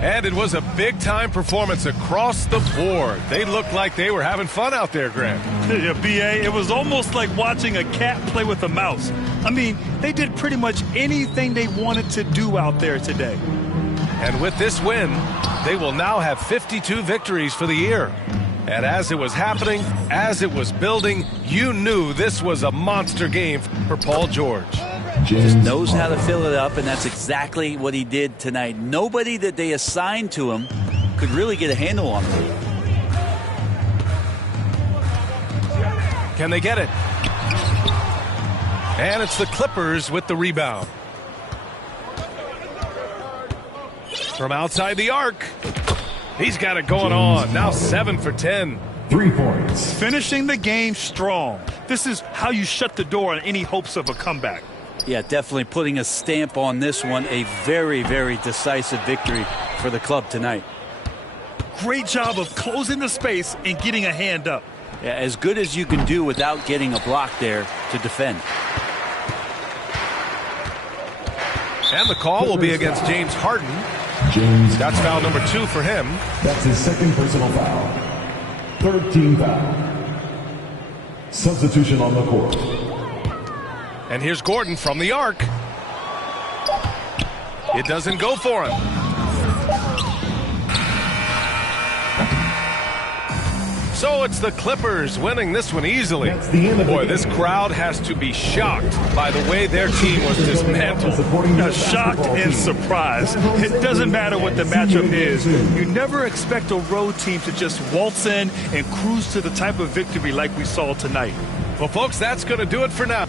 And it was a big-time performance across the board. They looked like they were having fun out there, Grant. Yeah, B.A., it was almost like watching a cat play with a mouse. I mean, they did pretty much anything they wanted to do out there today. And with this win, they will now have 52 victories for the year. And as it was happening, as it was building, you knew this was a monster game for Paul George. Just knows how to fill it up, and that's exactly what he did tonight. Nobody that they assigned to him could really get a handle on him. Can they get it? And it's the Clippers with the rebound. From outside the arc. He's got it going on. Now 7 for 10. 3 points. Finishing the game strong. This is how you shut the door on any hopes of a comeback. Yeah, definitely putting a stamp on this one. A very, very decisive victory for the club tonight. Great job of closing the space and getting a hand up. Yeah, as good as you can do without getting a block there to defend. And the call will be against James Harden. That's foul number 2 for him. That's his second personal foul. Third team foul. Substitution on the court. And here's Gordon from the arc. It doesn't go for him. So it's the Clippers winning this one easily. Boy, this crowd has to be shocked by the way their team was dismantled. Shocked and surprised. It doesn't matter what the matchup is. You never expect a road team to just waltz in and cruise to the type of victory like we saw tonight. Well, folks, that's going to do it for now.